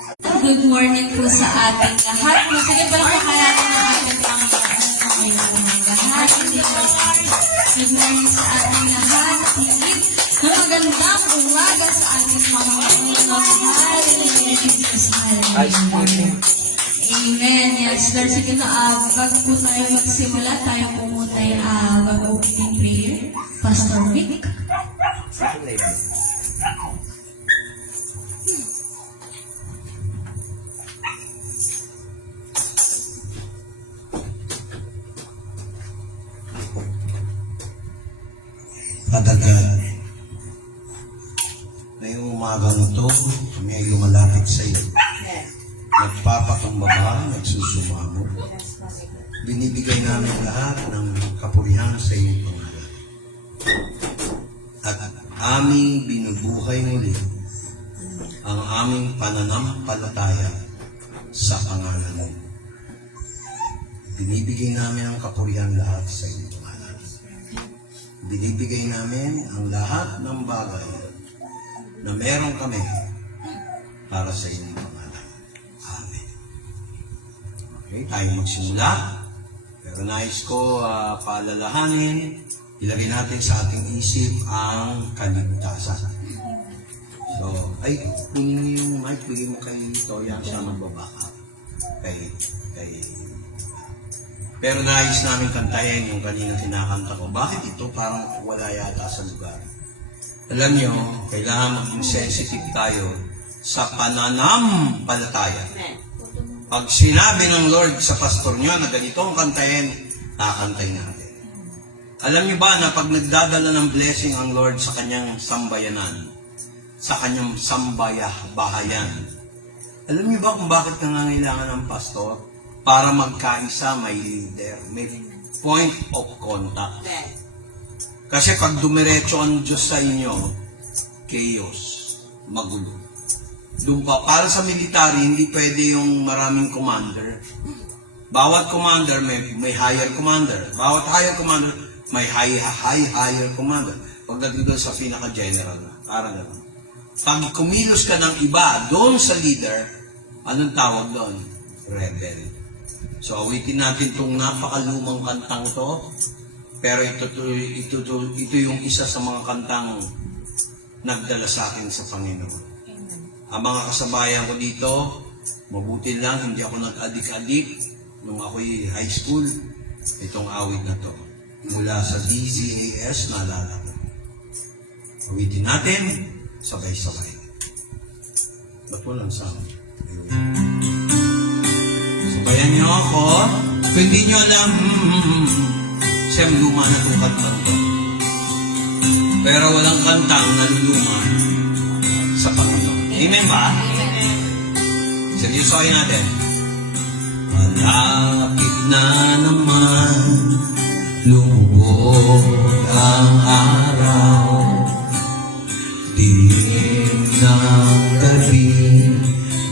Good morning po sa ating lahat. Sige, palakpakan natin ang ating Panginoon ngayong lahat. Good morning sa ating lahat. Higit na magandang umaga sa ating Panginoon. Hallelujah, Jesus. Hallelujah. Amen. Yes, Lord. Sige na, bago po tayo magsimula, tayo po muna ay mag-opening prayer. Pastor Vic. Father God, ngayong umagang ito, may lumalapit sa iyo. Nagpapakumbaba, nagsusumamo. Binibigay namin lahat ng kapurihan sa iyong pangalan. At aming binubuhay muli ang aming pananampalataya sa pangalan mo. Binibigay namin ang kapurihan lahat sa iyong pangalan. Binibigay namin ang lahat ng bagay na meron kami para sa iyong pangalan. Amen. Okay, tayo magsimula. Pero nais ko paalalahanin, ilagay natin sa ating isip ang kaligtasan. So, kunin mo yung mic, bigay mo kay Toya, siya magbabaka. Pero nais namin kantahin yung kanina kinakanta ko. Bakit ito parang wala yata sa lugar? Alam nyo, kailangan maging sensitive tayo sa pananampalataya. Pag sinabi ng Lord sa pastor nyo na ganito ang kantahin, nakantay natin. Alam nyo ba na pag nagdadala ng blessing ang Lord sa kanyang sambayanan, sa kanyang bahayan, alam nyo ba kung bakit nangangailangan ng pastor? Para magkaisa, may leader, may point of contact. Kasi pag dumiretso ang Diyos sa inyo, chaos, magulo. Doon pa, para sa military, hindi pwede yung maraming commander. Bawat commander may higher commander. Bawat higher commander may higher commander. Pagdating doon sa pinaka-general na. Parang gano'n. Pag kumilos ka ng iba doon sa leader, anong tawag doon? Rebel. So, awitin natin itong napakalumang kantang to. Pero ito yung isa sa mga kantang nagdala sa akin sa Panginoon. Ang mga kasabayan ko dito, mabuti lang, hindi ako nag-adik-adik nung ako'y high school. Itong awit na to. Mula sa DZAS, naalala ko. Awitin natin, sabay-sabay. Ba't walang sound? Sabayan niyo ako. Kung hindi niyo alam, siyang luma na itong kantang to. Pero walang kantang naluluma sa Panginoon. Amen ba? Amen. Seryosohin natin. Malapit na naman lumubog ang araw, dilim ng gabi,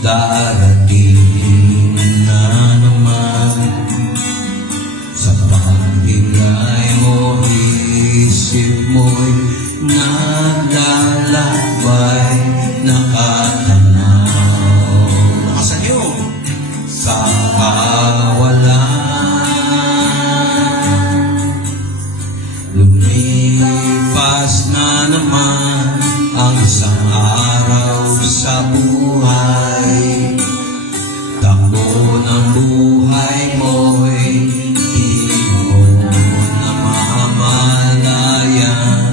darating na naman. Sa pagbilay mo, isip mo'y naglalakbay, nakatanaw. Nakasan niyo? Sa kawalan, lumipas na naman ang isang araw sa buhay. Takbo ng buhay mo'y di mo na mamalayan.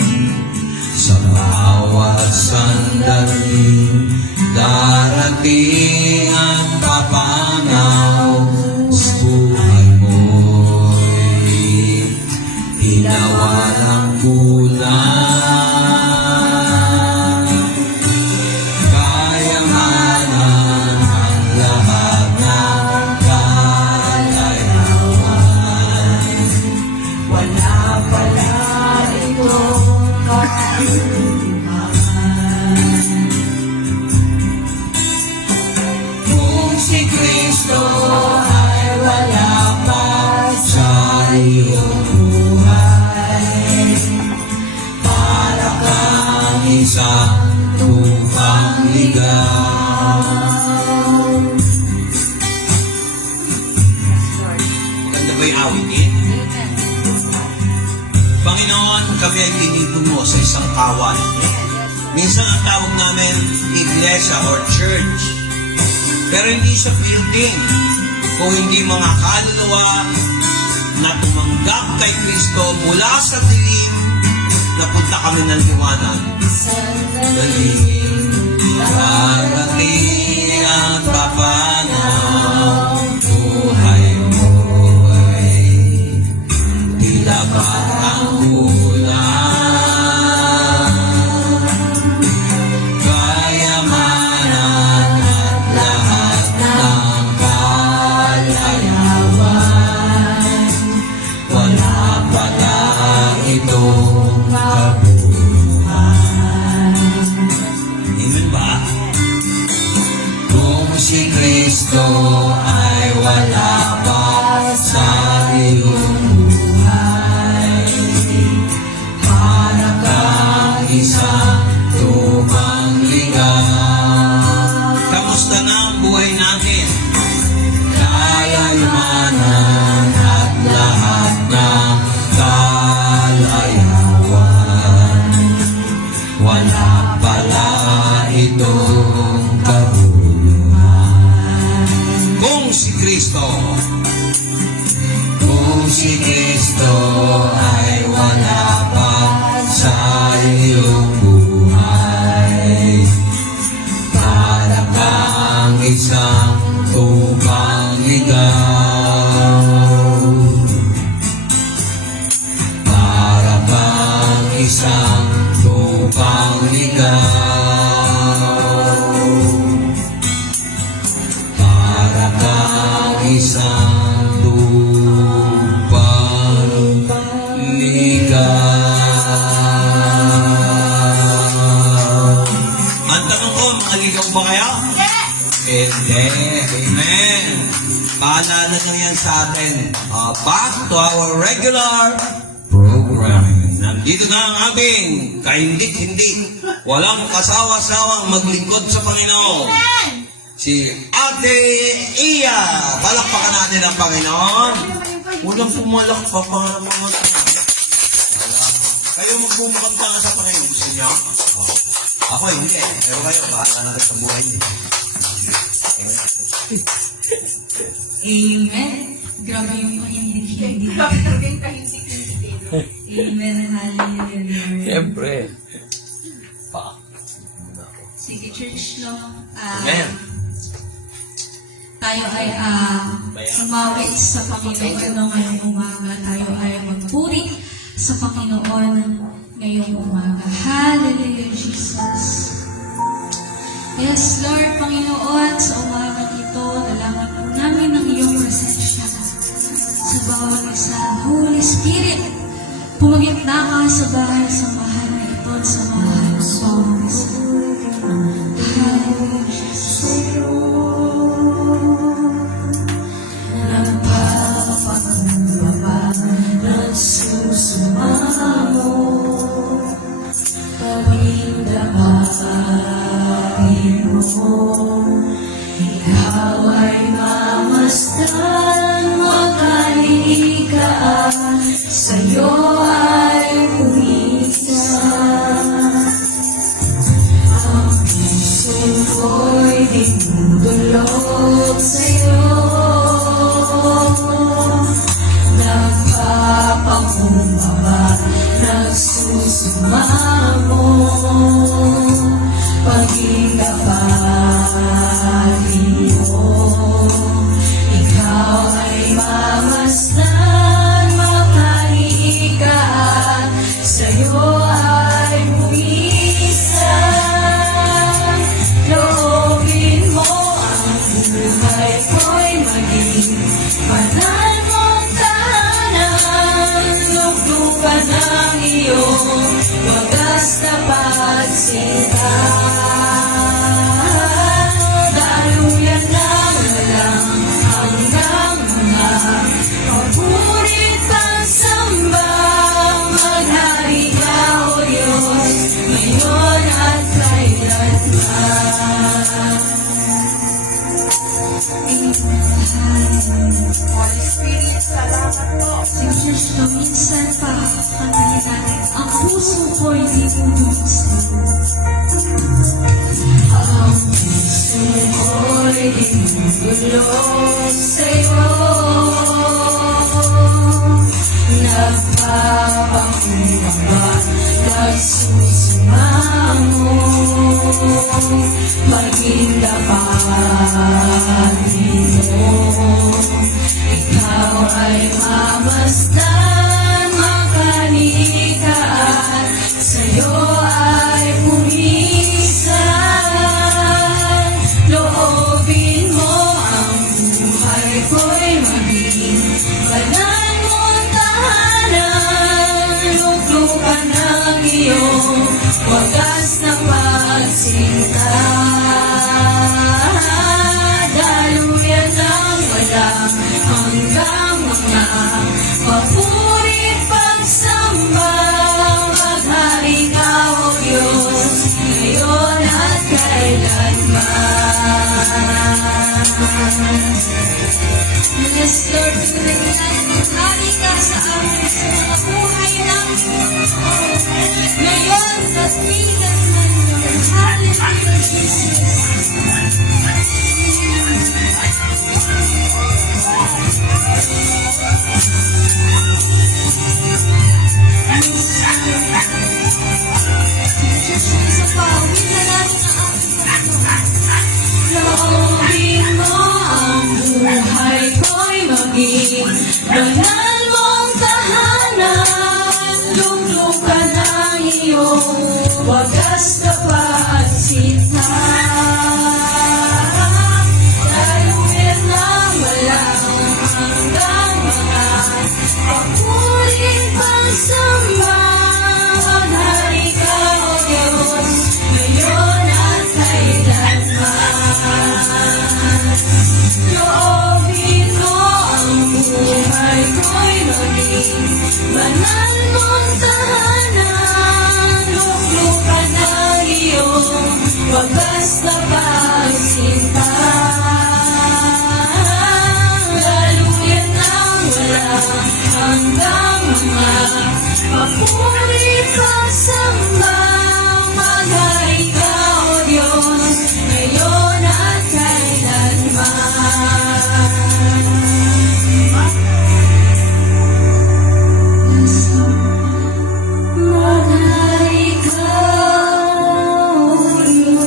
Sa bawat sandaling darating at papanaw, sa buhay mo'y hinawalang kulang. Kung si Kristo ay wala pa sa iyong buhay, para kang isang tupang ligaw. katawan. Minsan ang tawag namin iglesia or church. Pero hindi siya building. Kung hindi mga kaluluwa na tumanggap kay Kristo mula sa dilim, napunta kami ng liwanag. Darating ang papanaw, buhay mo ay tila parang ulan. Kayamanan at lahat ng kalayawan, wala pala itong kabuluhan. Amen ba? Kung si Kristo ay wala pa sa iyong buhay, para kang isang tubang ligaw. Kamusta na ang buhay natin? Kayamanan at lahat ng kalayawan, wala pala itong kabuluhan. Kung si Kristo ay wala pa sa iyong buhay, para kang isang tubang ligaw. Para kang isang tubang ligaw. Para kang isang tubang ligaw. Ang tanong ko, makaligaw ba kayo? Hindi. Amen. Paalala nyo yan sa atin. Back to our regular programming. Nandito na ang ating kahindik-hindik, walang kasawa-sawang maglingkod sa Panginoon. Si Ate Iya. Palakpakan natin ang Panginoon. Walang pumalakpakan ang mga tao. Kayo magbumakanta nga sa Panginoon. Gusto niyo? Ako hindi. Pero kayo, bahala na kayo sa buhay niyo. Amen. Grabe yung pahindik-hindik. Amen. Hallelujah. Siyempre. Sige, church, no? Amen. Tayo ay sumawit sa Panginoon no, ngayong umaga. Tayo ay magpuri sa Panginoon ngayong umaga. Hallelujah, Jesus. Yes, Lord, Panginoon, sa umaga ito, dalangin po namin ang iyong presensya sa bawat isa. Holy Spirit, pumagitna ka sa bahay sa mahal na ito at sa mahal ng bawat isa. Hallelujah, Jesus. Nagpapakumbaba, nagsusumamo, pagdapain mo, ikaw ay mamasdan, makalikaan, sa'yo ay pumisan. Ang puso ko'y dinudulog sa'yo, nagpapakumbaba, nagsusumamo, pag-ikapagin mo, ikaw ay mamasdan, makalikaan, sa'yo ay buwisan. Loobin mo ang buhay ko'y maging banal mong tahanan, lugdugan ng iyong wagas na pagsikat. Daluyan ng walang hanggang mga paburit pagsamba, maghari ka o Diyos, ngayon at kailanman. Amen. Holy Spirit, salamat po. Si Kristo, minsan pa, kantahin natin, ang puso ko'y dinuduksin. Ang puso ko'y dinudulog sa'yo. Nagpapakumbaba, nagsusumango. Maging dapatin mo. Ikaw ay mamasdan, makanika at sa'yo ay pumisan. Loobin mo ang buhay ko'y maging banal mong tahanan. Luglukan ng iyong wagas na pagsinta. Daluyan ng walang hanggang mga mapurit pagsamba. Maghari ka, O Diyos, ngayon at kailanman. Yes, Lord, maghari ka sa amin sa mga buhay namin. Ngayon at kailanman, Lord. Hallelujah, Jesus. Loobin mo ang buhay ko'y maging banal mong tahanan. Luglukan ang iyong wagas na pagsinta. Daluyan ng walang hanggang mga papurit pagsamba. Maghari ka, O Diyos, ngayon at kailanman. Loobin mo ang buhay ko'y maging banal mong tahanan. Luglukan ang iyong wagas na pagsinta. Daluyan ng walang hanggang mga papurit pagsamba. Maghari ka, O Diyos, ngayon at kailanman. Yes, Lord. Maghari ka, O Diyos,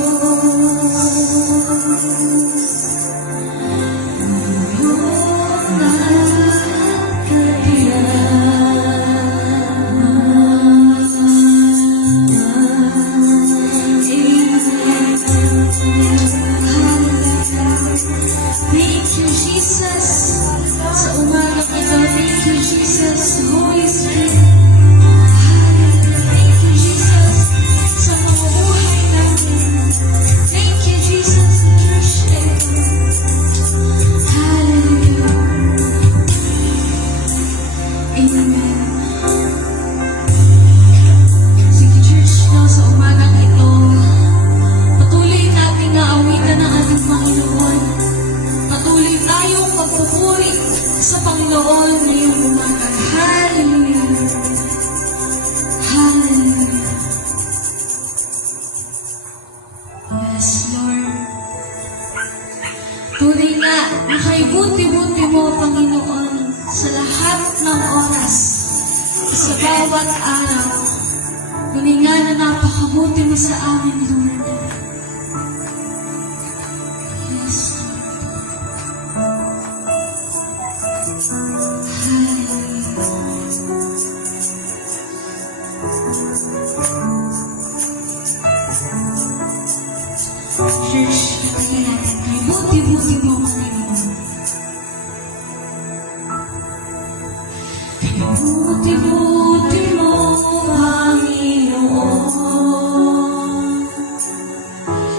ngayon at Thank you, Jesus. Sa umagang ito, thank you, Jesus. Holy Spirit. Hallelujah. Thank you, Jesus. Sa mga buhay namin. Thank you, Jesus. Hallelujah. Amen. Sige, church, no, sa umagang ito, patuloy natin na awitan ng ating Panginoon. Patuloy tayong pagpupuri sa Panginoon ngayong umaga. Hallelujah. Hallelujah. Yes, Lord. Tunay na nakaibuti-buti mo, Panginoon, sa lahat ng oras, sa bawat araw. Tunay nga na napakabuti mo sa amin, Lord. Yes, Lord. Church, natin natin. Buti-buti mo, Panginoon. Buti-buti mo, Panginoon,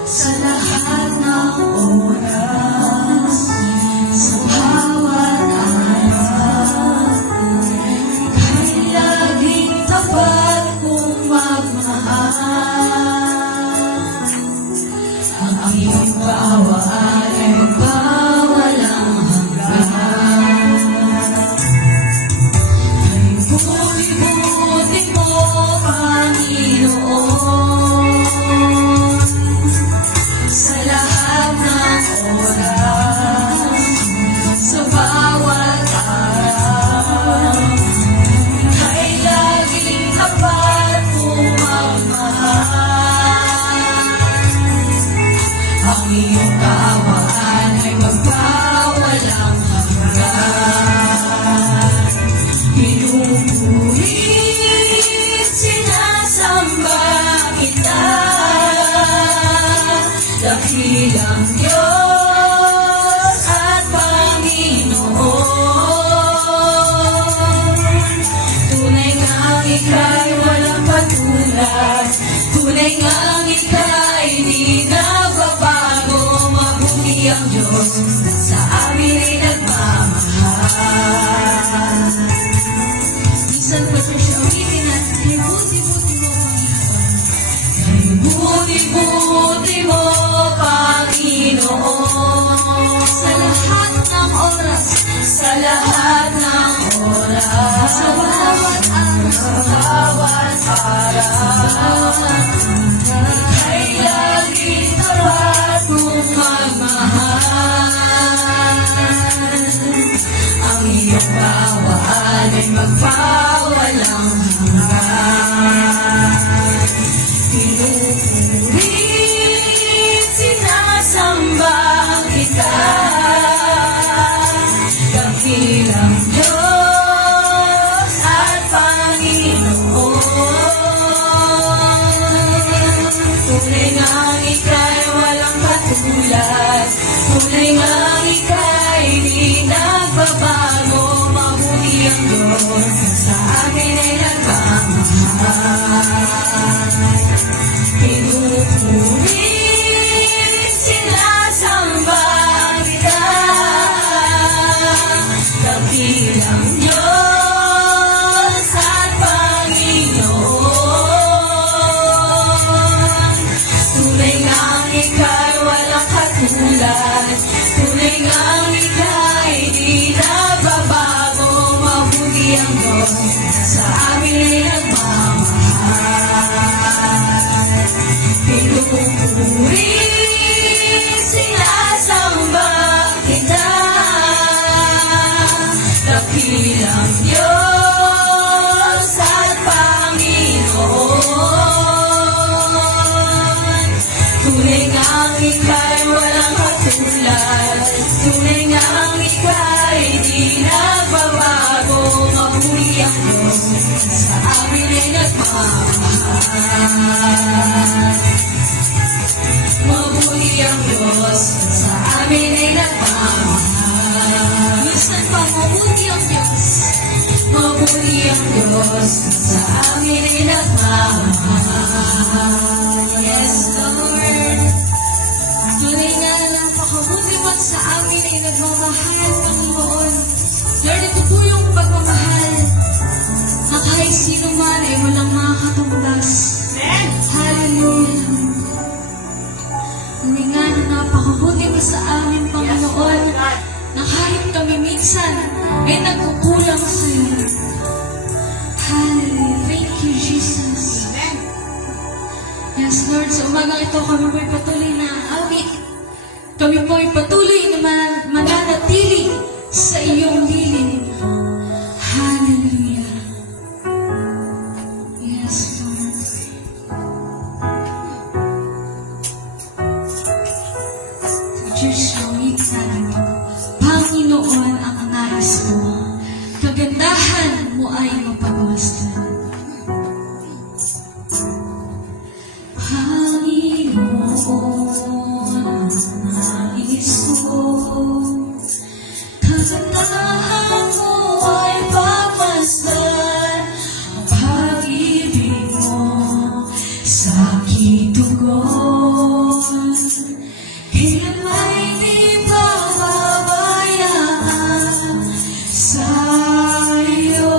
sa lahat ng oras, sa bawat araw, kay laging tapat kong magmahal. Ang iyong bawat ay Diyos sa amin ay nagmamahal. Minsan pa ito siya ulitin natin, ay buti-buti mo, Panginoon. Ay buti-buti mo, Panginoon. Sa lahat ng oras, sa lahat ng oras, sa bawat araw, sa bawat araw, ay lagi tapat mong magmahal. Ang iyong bawaan ay magpawalang hanggan. Pinupuri, sinasamba kita, kabilang Diyos at Panginoon. Tunay ngang ika'y walang katulad, tunay ngang ika'y di nagbabago. Mabuti ang Diyos sa amin ay nagmamahal. Pinupuri, sinasamba kita, kabilang Diyos at Panginoon. Tunay ngang ika'y walang katulad, tunay ngang ika'y di nagbabago. Mabuti ang Diyos sa amin ay nagmamahal. Pinupuri, sinasamba kita, dakilang Diyos at Panginoon. Tunay ngang ika'y walang katulad, tunay ngang ika'y di nagbabago. Mabuti ang Diyos sa amin ay nagmamahal. Mabuti ang Diyos sa amin ay nagmamahal. Minsan pa mabuti ang Diyos, mabuti ang Diyos sa amin ay nagmamahal. Yes, Lord. Tunay na napakabuti mo at sa amin ay nagmamahal, Panginoon. Lord, ito po yung pagmamahal na kahit sino man ay walang makakatumbas. Hallelujah. Tunay nga na napakabuti mo sa amin, Panginoon, na kahit kami minsan ay nagkukulang sa iyo. Hallelujah. Thank you, Jesus. Yes, Lord, sa umagang ito kami po'y patuloy na awit. Kami po'y patuloy na mananatili sa iyong lilim. Hallelujah. Yes, Lord. Diyos kawitan, Panginoon ang nais mo. Kagandahan mo ay mapagmasdan. Panginoon ang nais mo. Kagandahan mo ay pagmasdan. Ang pag-ibig mo sa aking tugon. Kailan may di pababayaan sa iyo.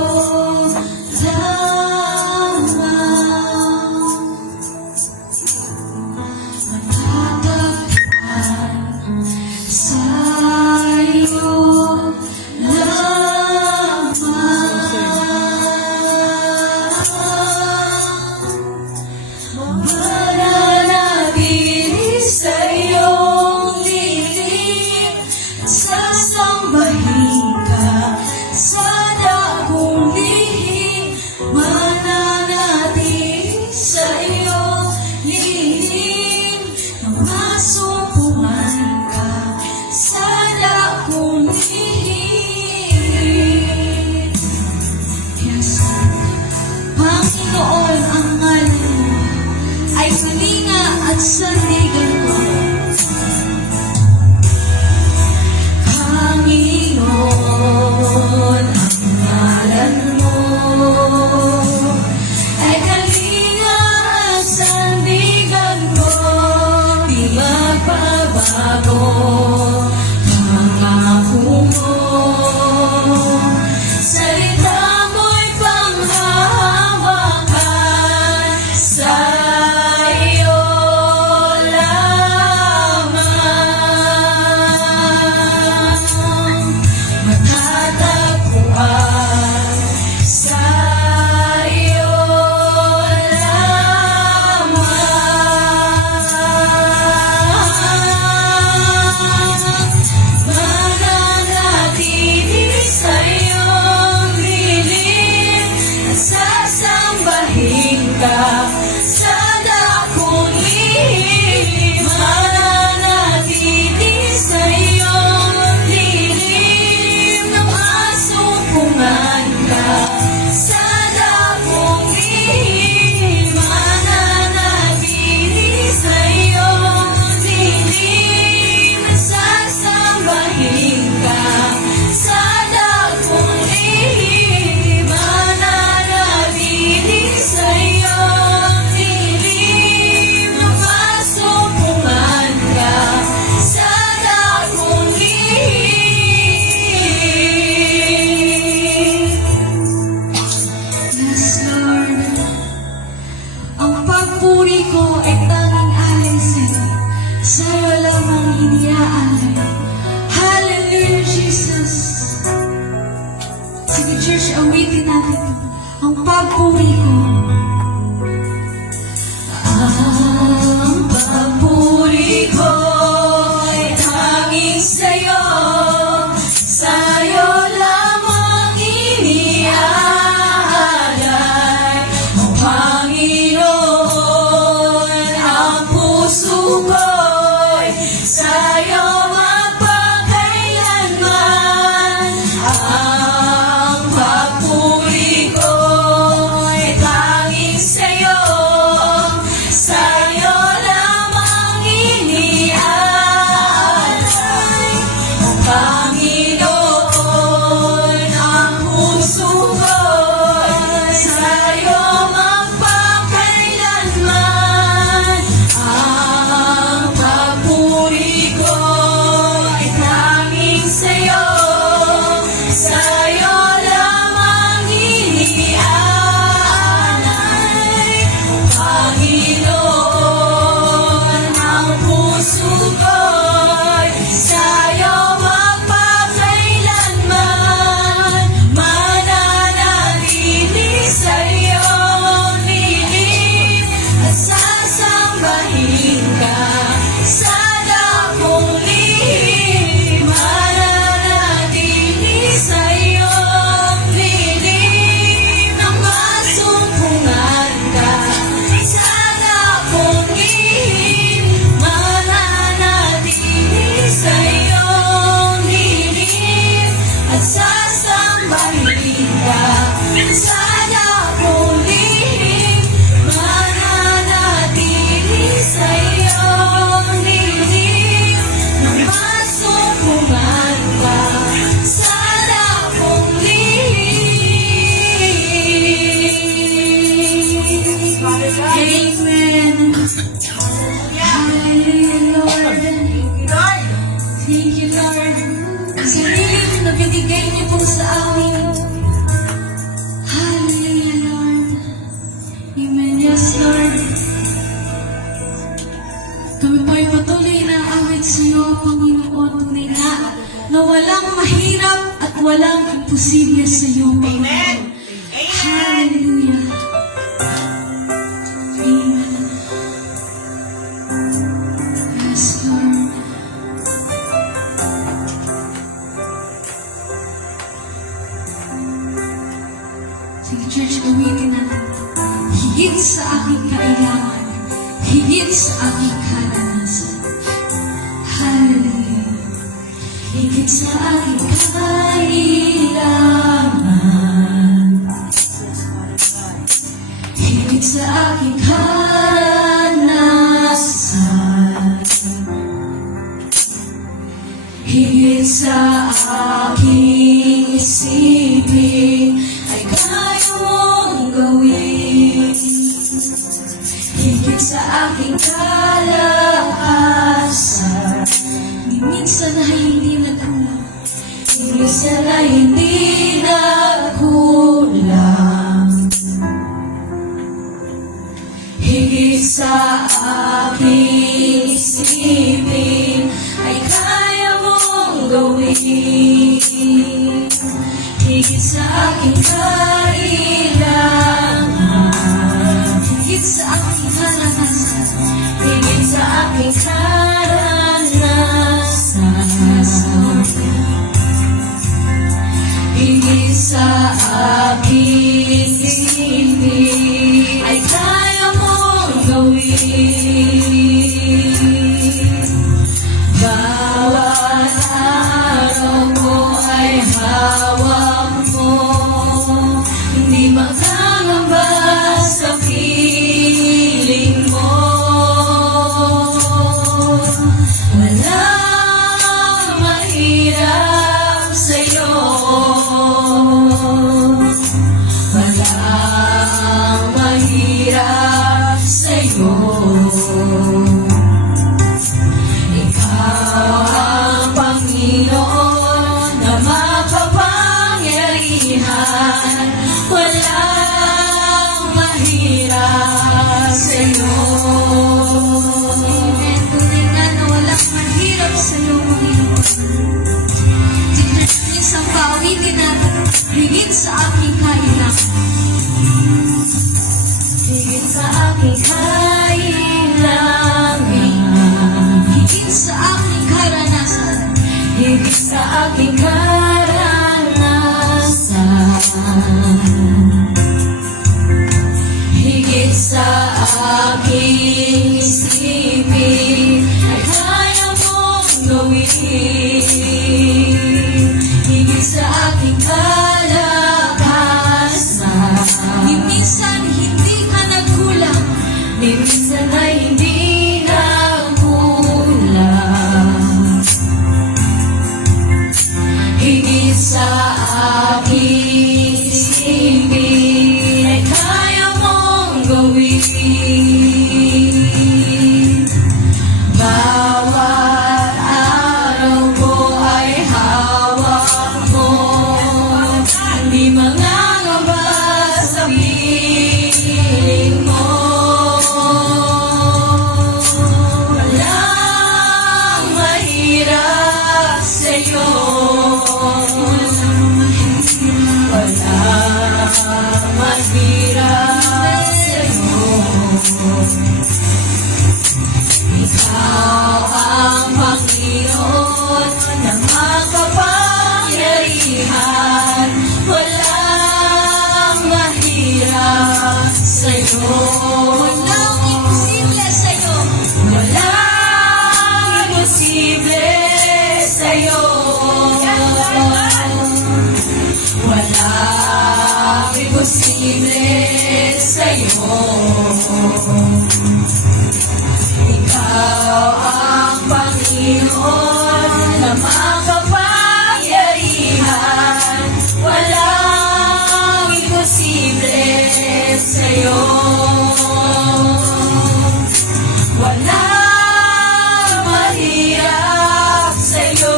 ka sa dakong lihim, mananatili sa iyong dilim. Mapasumpungan ka sa dakong lihim. Yes, Lord. Ang pagpuri ko ay tanging alay sa'yo. Sa'yo lamang iniaalay. Hallelujah, Jesus. Sige, church, awitin natin ito. Ang pagpuri ko. Ang pagpuri ko ay tanging sa'yo. Sa'yo lamang iniaalay. O Panginoon, ang puso ko'y sa'yo magpakailanman. Ang papuri ko'y tanging sa'yo. Sa'yo lamang iniaalay. O Panginoon, ang puso ko'y sa'yo magpakailanman. Ang papuri ko'y tanging sa'yo. Sa'yo lamang iniaalay. O Panginoon, ang puso ko'y sa'yo magpakailanman. Mananatili sa iyong dilim at sasambahin ka sa dakong lihim. Mananatili sa iyong dilim nang masumpungan ka sa dakong lihim. Mananatili sa iyong dilim at sasambahin ka sa dakong lihim. Mananatili sa iyong dilim nang masumpungan ka sa dakong lihim. Amen. Hallelujah, Lord. Thank you, Lord. Sa lilim na binigay niyo po sa amin. Hallelujah, Lord. Amen. Yes, Lord. Kami po ay patuloy na awit sa iyo, Panginoon. Tunay na walang mahirap at walang imposible sa iyo, Panginoon. Hallelujah. Amen. Yes, Lord. Sige, church, gamitin natin ito. Higit sa aking kailangan, higit sa aking karanasan. Hallelujah. Higit sa aking kailangan, higit sa aking karanasan, higit sa aking isipin ay kaya mong gawin. Higit sa aking kalakasan, minsan ay hindi nagkulang. Minsan ay hindi nagkulang. Higit sa aking isipin ay kaya mong gawin. Higit sa aking kailangan, higit sa aking karanasan, higit sa aking karanasan, higit sa aking isipin ay kaya mong gawin. Bawat araw mo ay hawak mo, hindi magkakamba sa piling mo. Walang mahirap higit sa aking karanasan, higit sa aking isipin, ay kaya mong gawin, higit sa aking kalakasan. Ni minsan hindi ka nagkulang, ni minsan ay hindi nagkulang, higit sa aking isipin, ay kaya mong gawin. Bawat araw ko ay hawak mo, hindi mangangamba sa piling mo. Walang mahirap sa'yo, walang mahirap sa'yo. Ikaw ang Panginoon na makapangyarihan, walang mahirap sa'yo, walang imposible sa'yo, walang imposible sa'yo, walang imposible sa'yo. Ikaw ang Panginoon na makapangyarihan, walang imposible sa'yo, walang mahirap sa'yo.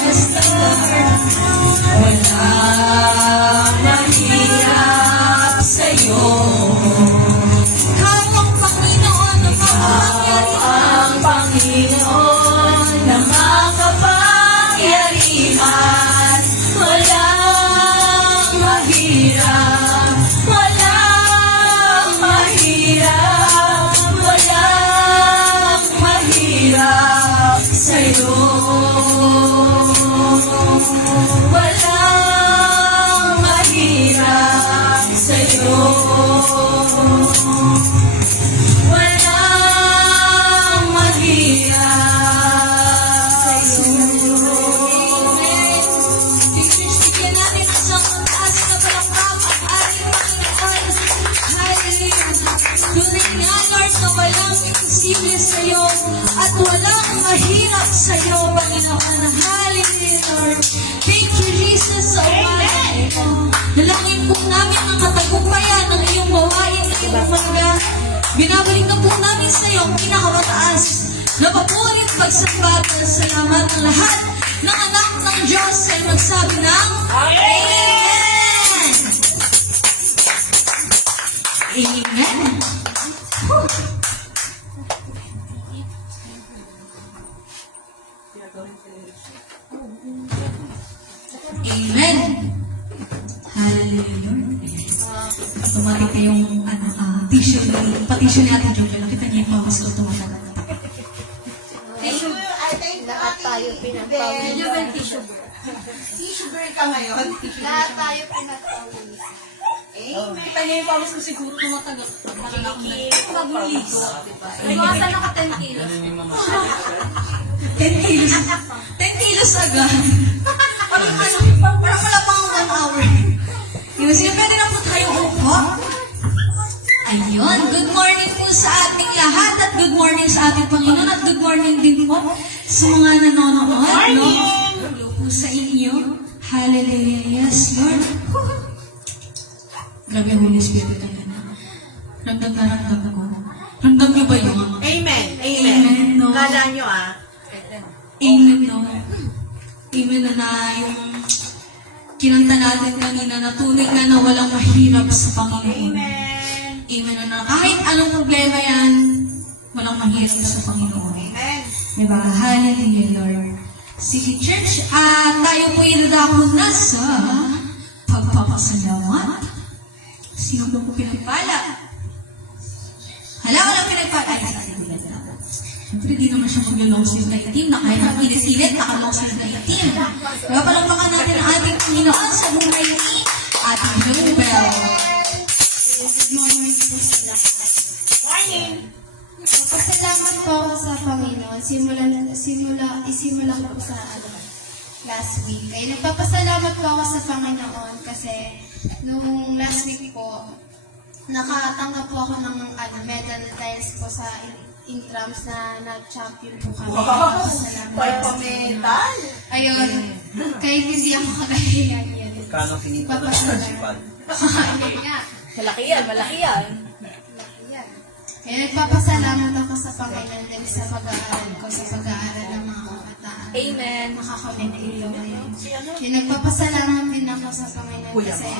Yes, Lord. Walang mahirap sa'yo. Ikaw ang Panginoon na makapangyarihan, ang Panginoon na makapangyarihan, walang mahirap, walang mahirap, walang mahirap sa'yo, walang mahirap sa'yo, walang mahirap sa'yo. Amen. Bigyan natin ang isang mataas na palakpak ang ating Panginoon. Hallelujah. Tunay nga, Lord, na walang imposible sa'yo at walang mahirap sa'yo, Panginoon. Hallelujah, Lord. Thank you, Jesus, sa umaga ito. Dalangin po namin ang katagumpayan ng iyong gawain ngayong umaga. Binabalik na po namin sa iyo ang pinakamataas na papuri at pagsamba. Salamat ng lahat ng anak ng Diyos ay magsabi ng Amen! Amen! Amen! Hallelujah! Automatic na yung tissue ni Ate Jojo. Nakita niya yung mama sa automatic. Lahat tayo pinagpawis. Tissue girl ka ngayon. Lahat tayo pinagpawis. Amen. Kita niya yung pawis ko siguro tumatagal. Parang ako nag-ligo. Iwasan na ka 10 kilos. 10 kilos. 10 kilos agad. Parang wala pang 1 hour. Yung sige, pwede na po tayo upo. Ayun, good morning po sa ating lahat at good morning sa ating Panginoon at good morning din po sa mga nanonood. No? Hello po sa inyo. Hallelujah. Yes, Lord. Grabe, Holy Spirit talaga. Ramdam na ramdam ko. Ramdam niyo ba yun? Amen. Amen, no? Kala nyo Amen, no? Amen na yung kinanta natin kanina na tunay na walang mahirap sa Panginoon. Amen. Amen na kahit anong problema yan, walang mahirap sa Panginoon. Amen. Diba? Hallelujah, Lord. Sige, church, tayo po inadako na sa pagpapasalamat. Sino po pinagpala? Hala, walang pinagpala. Ay, sa ating bilang. Siyempre, di naman siya mag-long sleeve na itim na kahit mag-init-init, naka-long sleeve na itim. Kaya palakpakan natin ang ating Panginoon sa buhay ni ating Nobel. Good morning po sa lahat. Morning. Pasalamat po ako sa Panginoon. Isimula ko po sa last week. Ay, nagpapasalamat po ako sa Panginoon kasi nung last week po, nakatanggap po ako ng medal dahil po sa intrams na nag-champion po kami. Nagpapasalamat May po sa Panginoon. pamedal. Ayun, kahit hindi ako kakahiya yan. Kano kinita na sa Jibal? Ayun nga. Malaki yan, malaki yan. Yan. Kaya nagpapasalamat ako sa Panginoon dahil sa pag-aaral ko, sa pag-aaral ng mga kabataan. Amen. Makakomment dito ngayon. Yung nagpapasalamat din ako sa Panginoon kasi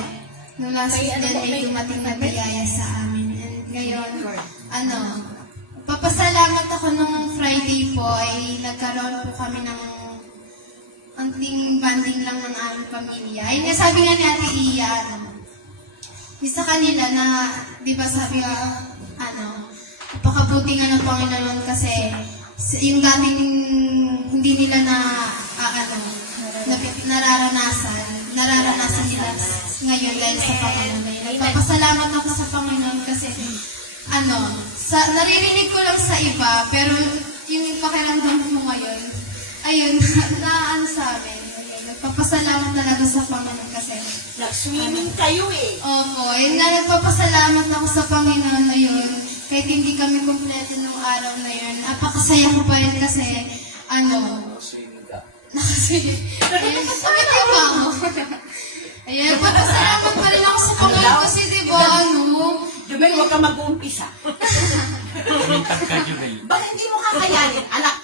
nung last week din ay dumating na biyaya sa amin. And ngayon, papasalamat ako nung Friday po ay nagkaroon po kami ng anting banding lang ng aming pamilya. Ay, sabi nga ni Ate Iya, isa kanila na, di ba sabi nga, napakabuti nga ng Panginoon kasi yung dating hindi nila nararanasan nila ngayon dahil sa Panginoon. Nagpapasalamat ako sa Panginoon kasi naririnig ko lang sa iba, pero yung pakiramdam mo ngayon, ayun, sa amin. Nagpapasalamat talaga sa Panginoon kasi Nag-swimming kayo eh. opo, yun nga, nagpapasalamat ako sa Panginoon na yun. Kahit hindi kami kumpleto nung araw na yun. Napakasaya ko pa rin kasi, ayun, sabi ba ako? Ayun, nagpapasalamat pa rin ako sa Panginoon kasi diba, Jubel, huwag ka mag-uumpisa. Bakit hindi mo kakayanin? Anak,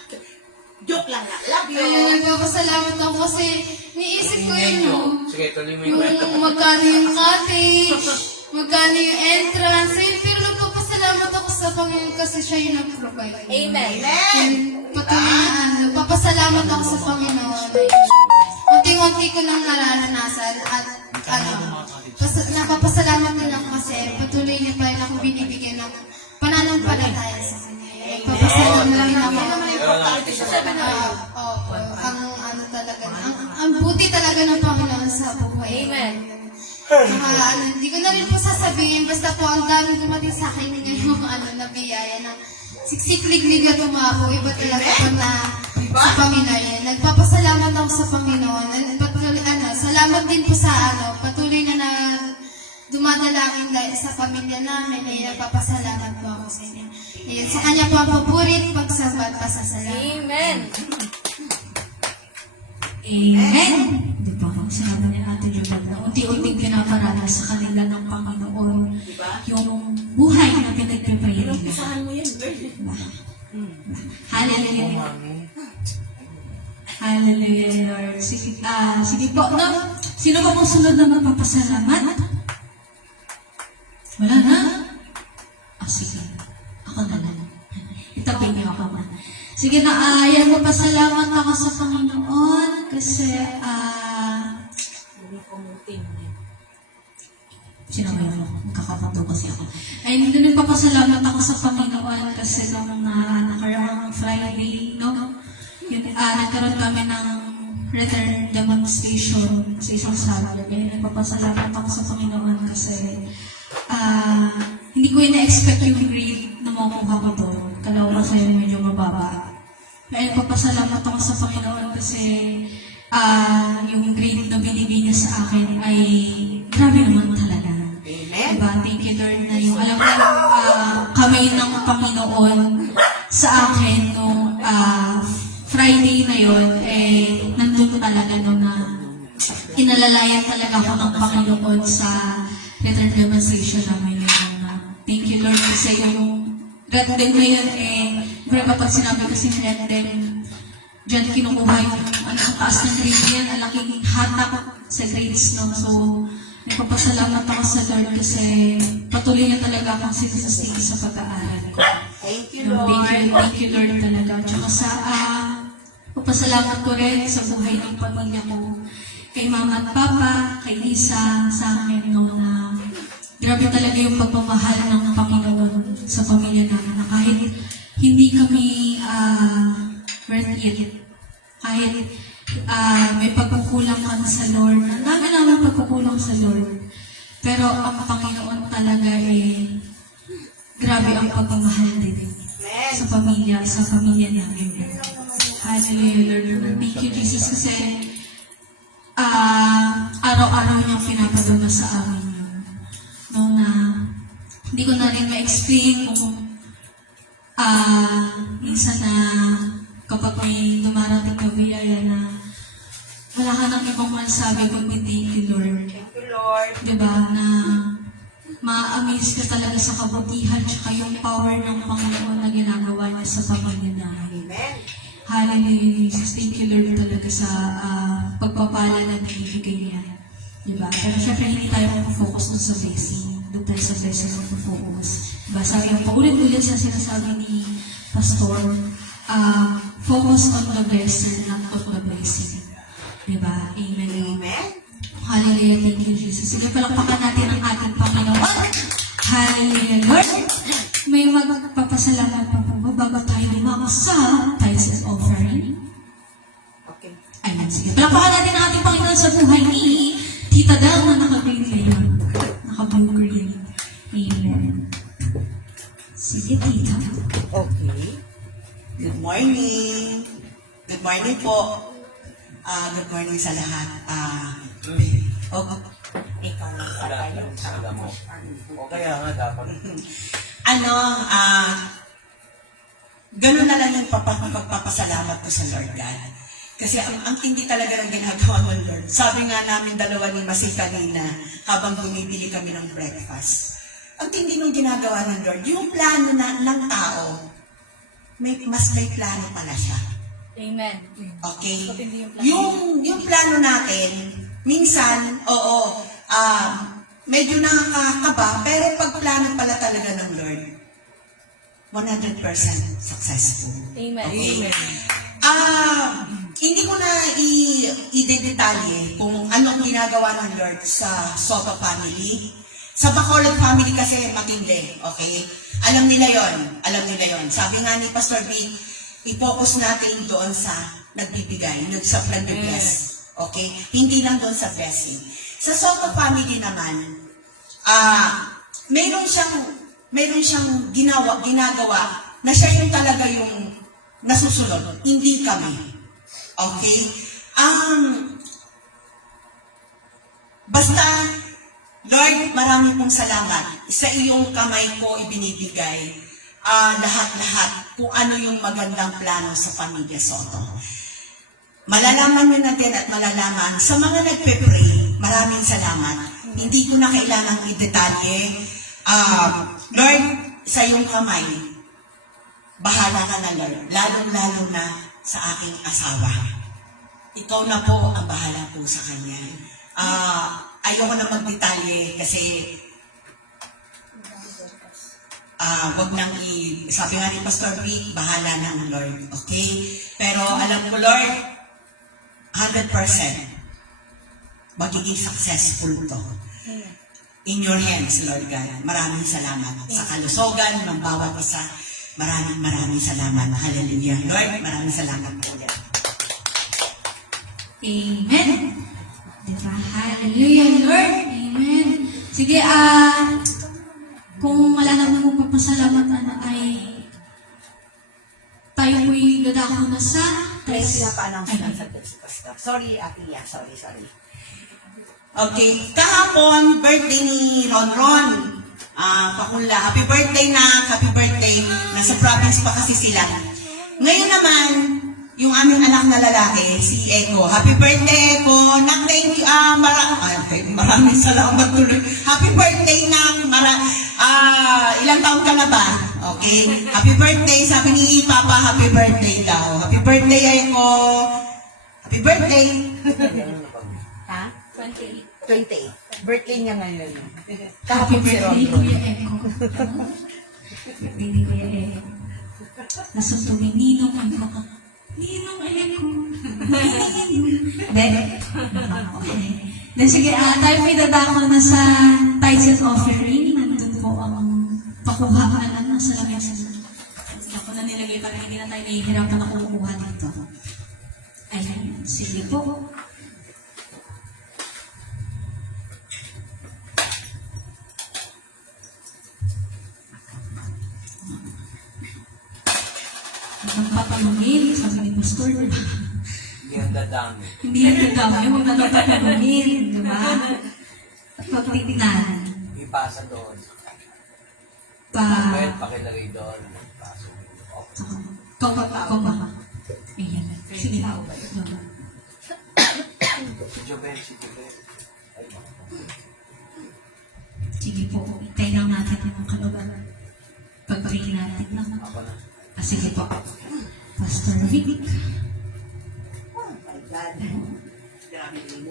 joke lang na. Love you. ayun, nagpapasalamat ako kasi niisip ko yun, Sige, tuloy mo yung kwento yung mo. magkano yung cottage, magkano yung entrance, ayun, pero nagpapasalamat ako sa Panginoon kasi siya yung nag-provide. Amen. Patuloy na papasalamat ako sa Panginoon. Unti-unti ko nang nararanasan at napapasalamat din ako kasi patuloy niya pa rin ako binibigyan ng pananampalataya sa Kanya. Papasalamat na rin ako. Ang buti talaga ng Panginoon sa buhay. Amen. Hindi ko na rin po sasabihin, basta po ang dami dumating sa akin yung nabiyaya na siksik-liglig na tumako, iba talaga po na sa Panginoon. Nagpapasalamat ako sa Panginoon. Patuloy, salamat din po sa patuloy na dumadalangin dahil sa pamilya namin. Nagpapasalamat po ako sa inyo. Ayun, sa kanya po ang paborit, pagsamba at pasasalamat. Amen. Amen! Di ba? Kung sinabi ni Ate Jubel na unti-unting pinaparala sa kanila ng Panginoon yung buhay na pinagpipray nila. Saan mo yan, girl? Hallelujah. Hallelujah, Lord. Sige po, no? Sino ba pong sunod na magpapasalamat? Wala na? Sige. Ako na lang. Itabi niyo ako man. Sige na, yan po, pasalamat ako sa Panginoon kasi, sino ba yun? Magkakapato kasi ako. Ay, nagpapasalamat ako sa Panginoon kasi nung nakaraang Friday, no? Yun, nagkaroon kami ng return demonstration sa isang salary. Kaya nagpapasalamat ako sa Panginoon kasi hindi ko ina-expect yung grade na makukuha ko doon. Kalaw ko sa'yo medyo mababa. Kaya nagpapasalamat ako sa Panginoon kasi yung grade na binigay niya sa akin ay grabe naman talaga. Amen. Diba? Thank you, Lord, na yung alam mo kamay ng Panginoon sa akin nung Friday na yun, nandun talaga no na inalalayan talaga ako ng Panginoon sa return demonstration namin yun. Thank you, Lord, kasi yung red den na yun, pero kapag sinabi kasi red den, dyan kinukuha yung ang taas ng grade yan, ang laking hatak sa grades, no? So, nagpapasalamat ako sa Lord kasi patuloy niya talaga akong sinusustento sa pag-aaral ko. Thank you, Lord. Thank you, Lord talaga. Tsaka sa, papasalamat ko rin sa buhay ng pamilya ko. Kay Mama at Papa, kay Lisa, sa amin, no, na grabe talaga yung pagmamahal ng Panginoon sa pamilya namin. Na kahit hindi kami worth it. Kahit may pagkukulang ka sa Lord. Ang dami naman pagkukulang sa Lord. Pero ang Panginoon talaga grabe ang pagmamahal din sa pamilya namin. Hallelujah, Lord. Thank you, Jesus, kasi araw-araw niyang pinapadama sa amin yun. No, na hindi ko na rin ma-explain kung minsan na kapag may dumarating na biyaya na wala ka nang ibang masabi kundi thank you, Lord. Thank you, Lord. Diba? Na ma-amaze ka talaga sa kabutihan tsaka yung power ng Panginoon na ginagawa niya sa pamilya namin. Amen. Hallelujah, Jesus. Thank you, Lord, talaga sa pagpapala na binibigay niya. Diba? Pero syempre, hindi tayo mag-focus dun sa blessing. Doon tayo sa blessing mag-focus. Diba? Sabi yung paulit-ulit sa sinasabi ni Pastor, focus on the blessing, not on the blessing. Diba? Amen. Amen. Hallelujah. Thank you, Jesus. Sige, palakpakan natin ang ating Panginoon. Hallelujah, Lord. May magpapasalamat pa po ba bago tayo dumako sa tithes and offering? Okay. Ayan, sige. Palakpakan natin ang ating Panginoon sa buhay ni Tita Del na naka-green ngayon. Naka-blue green. Amen. Sige, Tita. Okay. Good morning. Good morning po. Good morning sa lahat. Ikaw lang sa tayo. Alam mo. O kaya nga dapat. Ganun na lang yung pagpapasalamat ko sa Lord God. Kasi ang hindi talaga ng ginagawa ng Lord. Sabi nga namin dalawa ni Masi kanina, habang bumibili kami ng breakfast. Ang hindi nung ginagawa ng Lord, yung plano ng tao, mas may plano pala siya. Amen. Okay? Yung plano natin, minsan, medyo nakakaba, pero pag plano pala talaga ng Lord, 100% successful. Amen. Okay? Hindi ko na i-detalye kung anong ginagawa ng Lord sa Soto family. Sa Bacolod family kasi matindi, okay? Alam nila yon. Sabi nga ni Pastor B, i-focus natin doon sa nagbibigay, sa nag-bless. Okay? Hindi lang doon sa blessing. Sa Soto family naman, mayroon siyang ginagawa na siya yung talaga yung nasusunod, hindi kami. Okay? Basta, Lord, marami pong salamat. Sa iyong kamay ko ibinibigay lahat-lahat kung ano yung magandang plano sa pamilya Soto. Malalaman nyo na din at malalaman. Sa mga nagpe-pray, maraming salamat. Hindi ko na kailangang i-detalye. Lord, sa iyong kamay, bahala ka na, Lord. Lalong-lalo na sa aking asawa. Ikaw na po ang bahala po sa kanya. Ayoko na magdetalye kasi wag nang sabi nga ni Pastor B, bahala na ang Lord. Okay? Pero alam ko, Lord, 100% magiging successful to. In your hands, Lord God. Maraming salamat sa kalusogan ng bawat isa. Maraming salamat. Hallelujah. Lord, maraming salamat po ulit. Amen. Diba? Hallelujah, Lord. Amen. Sige, kung wala naman mo papasalamat, ay tayo po'y dadako na sa May pinapa-announce lang sa text, Pastor. Sorry, Ate Ia. Sorry. Okay. Kahapon, birthday ni Ron. Pakula. Happy birthday na. Happy birthday. Nasa province pa kasi sila. Ngayon naman, yung aming anak na lalaki, si Eko. Happy birthday, Eko. Thank you. Maraming salamat tuloy. Happy birthday na. Ilang taon ka na ba? Okay. Happy birthday. Sabi ni Papa, happy birthday daw. Happy birthday, Eko. Happy birthday. Ha? 28. Birthday niya ngayon. Happy Kahapon si birthday, Ron. Kuya Eko. Birthday ni Kuya Eko. Nasa tuwing Ninong Eko. Ninong Eko. Okay. Then sige, tayo may dadako na sa tithes and offering. Nandun po ang pakuhaan na sa lamesa. Ako na nilagay para hindi na tayo nahihirapan na kumukuha dito. Ayan, sige po. Ang patanungin, sabi ni Pastor, Hindi ang dadami. hindi yan dadami, huwag na lang patanungin, di ba? Pagtignan. Ipasa doon. Pa... Pakilagay doon. Ipasa. Kau ba? Ayan. Sige na. Sige po, itay lang natin ang kalugar. Pag-pray natin lang. Ako na. Sige po. Pastor Vic.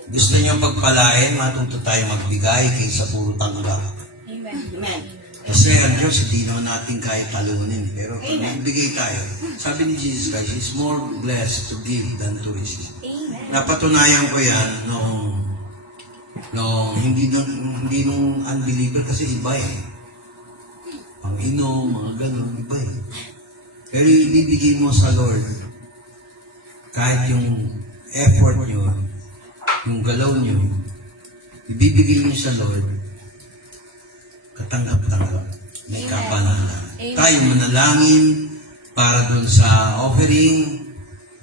Gusto niyo pagpalain, matuto tayo magbigay kaysa puro tanggap. Amen. Kasi ang Diyos, hindi naman natin kaya talunin. Pero pag nagbigay tayo, sabi ni Jesus Christ, it's more blessed to give than to receive. Napatunayan ko yan nung hindi nung unbeliever kasi iba eh. Ang inom, mga ganun, iba eh. Pero ibibigay mo sa Lord, kahit yung effort nyo, yung galaw nyo, ibibigay nyo sa Lord, katanggap-tanggap, may kabanalan. Tayo manalangin para dun sa offering.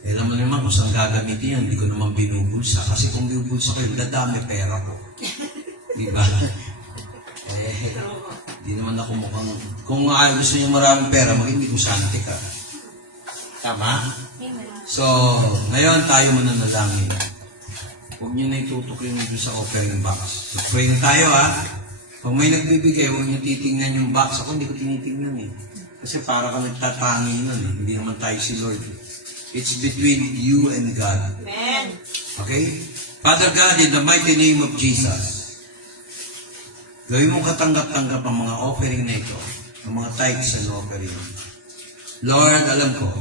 Alam mo naman kung saan gagamitin yan, hindi ko naman binubulsa. Kasi kung binubulsa ko yun, dadami pera ko. Di ba? Hindi naman ako mukhang... Kung gusto niyo maraming pera, maging negosante ka. Tama? So, ngayon tayo mananalangin. Huwag niyo na itutukin doon sa offering box. So, pray na tayo ha. Pag may nagbibigay, huwag niyo titingnan yung box. Ako hindi ko tinitingnan eh. Kasi para ka nagtatangi nun eh. Hindi naman tayo si Lord. It's between you and God. Amen. Okay? Father God, in the mighty name of Jesus, gawin mong katanggap-tanggap ang mga offering na ito, ang mga tithes and offering. Lord, alam ko,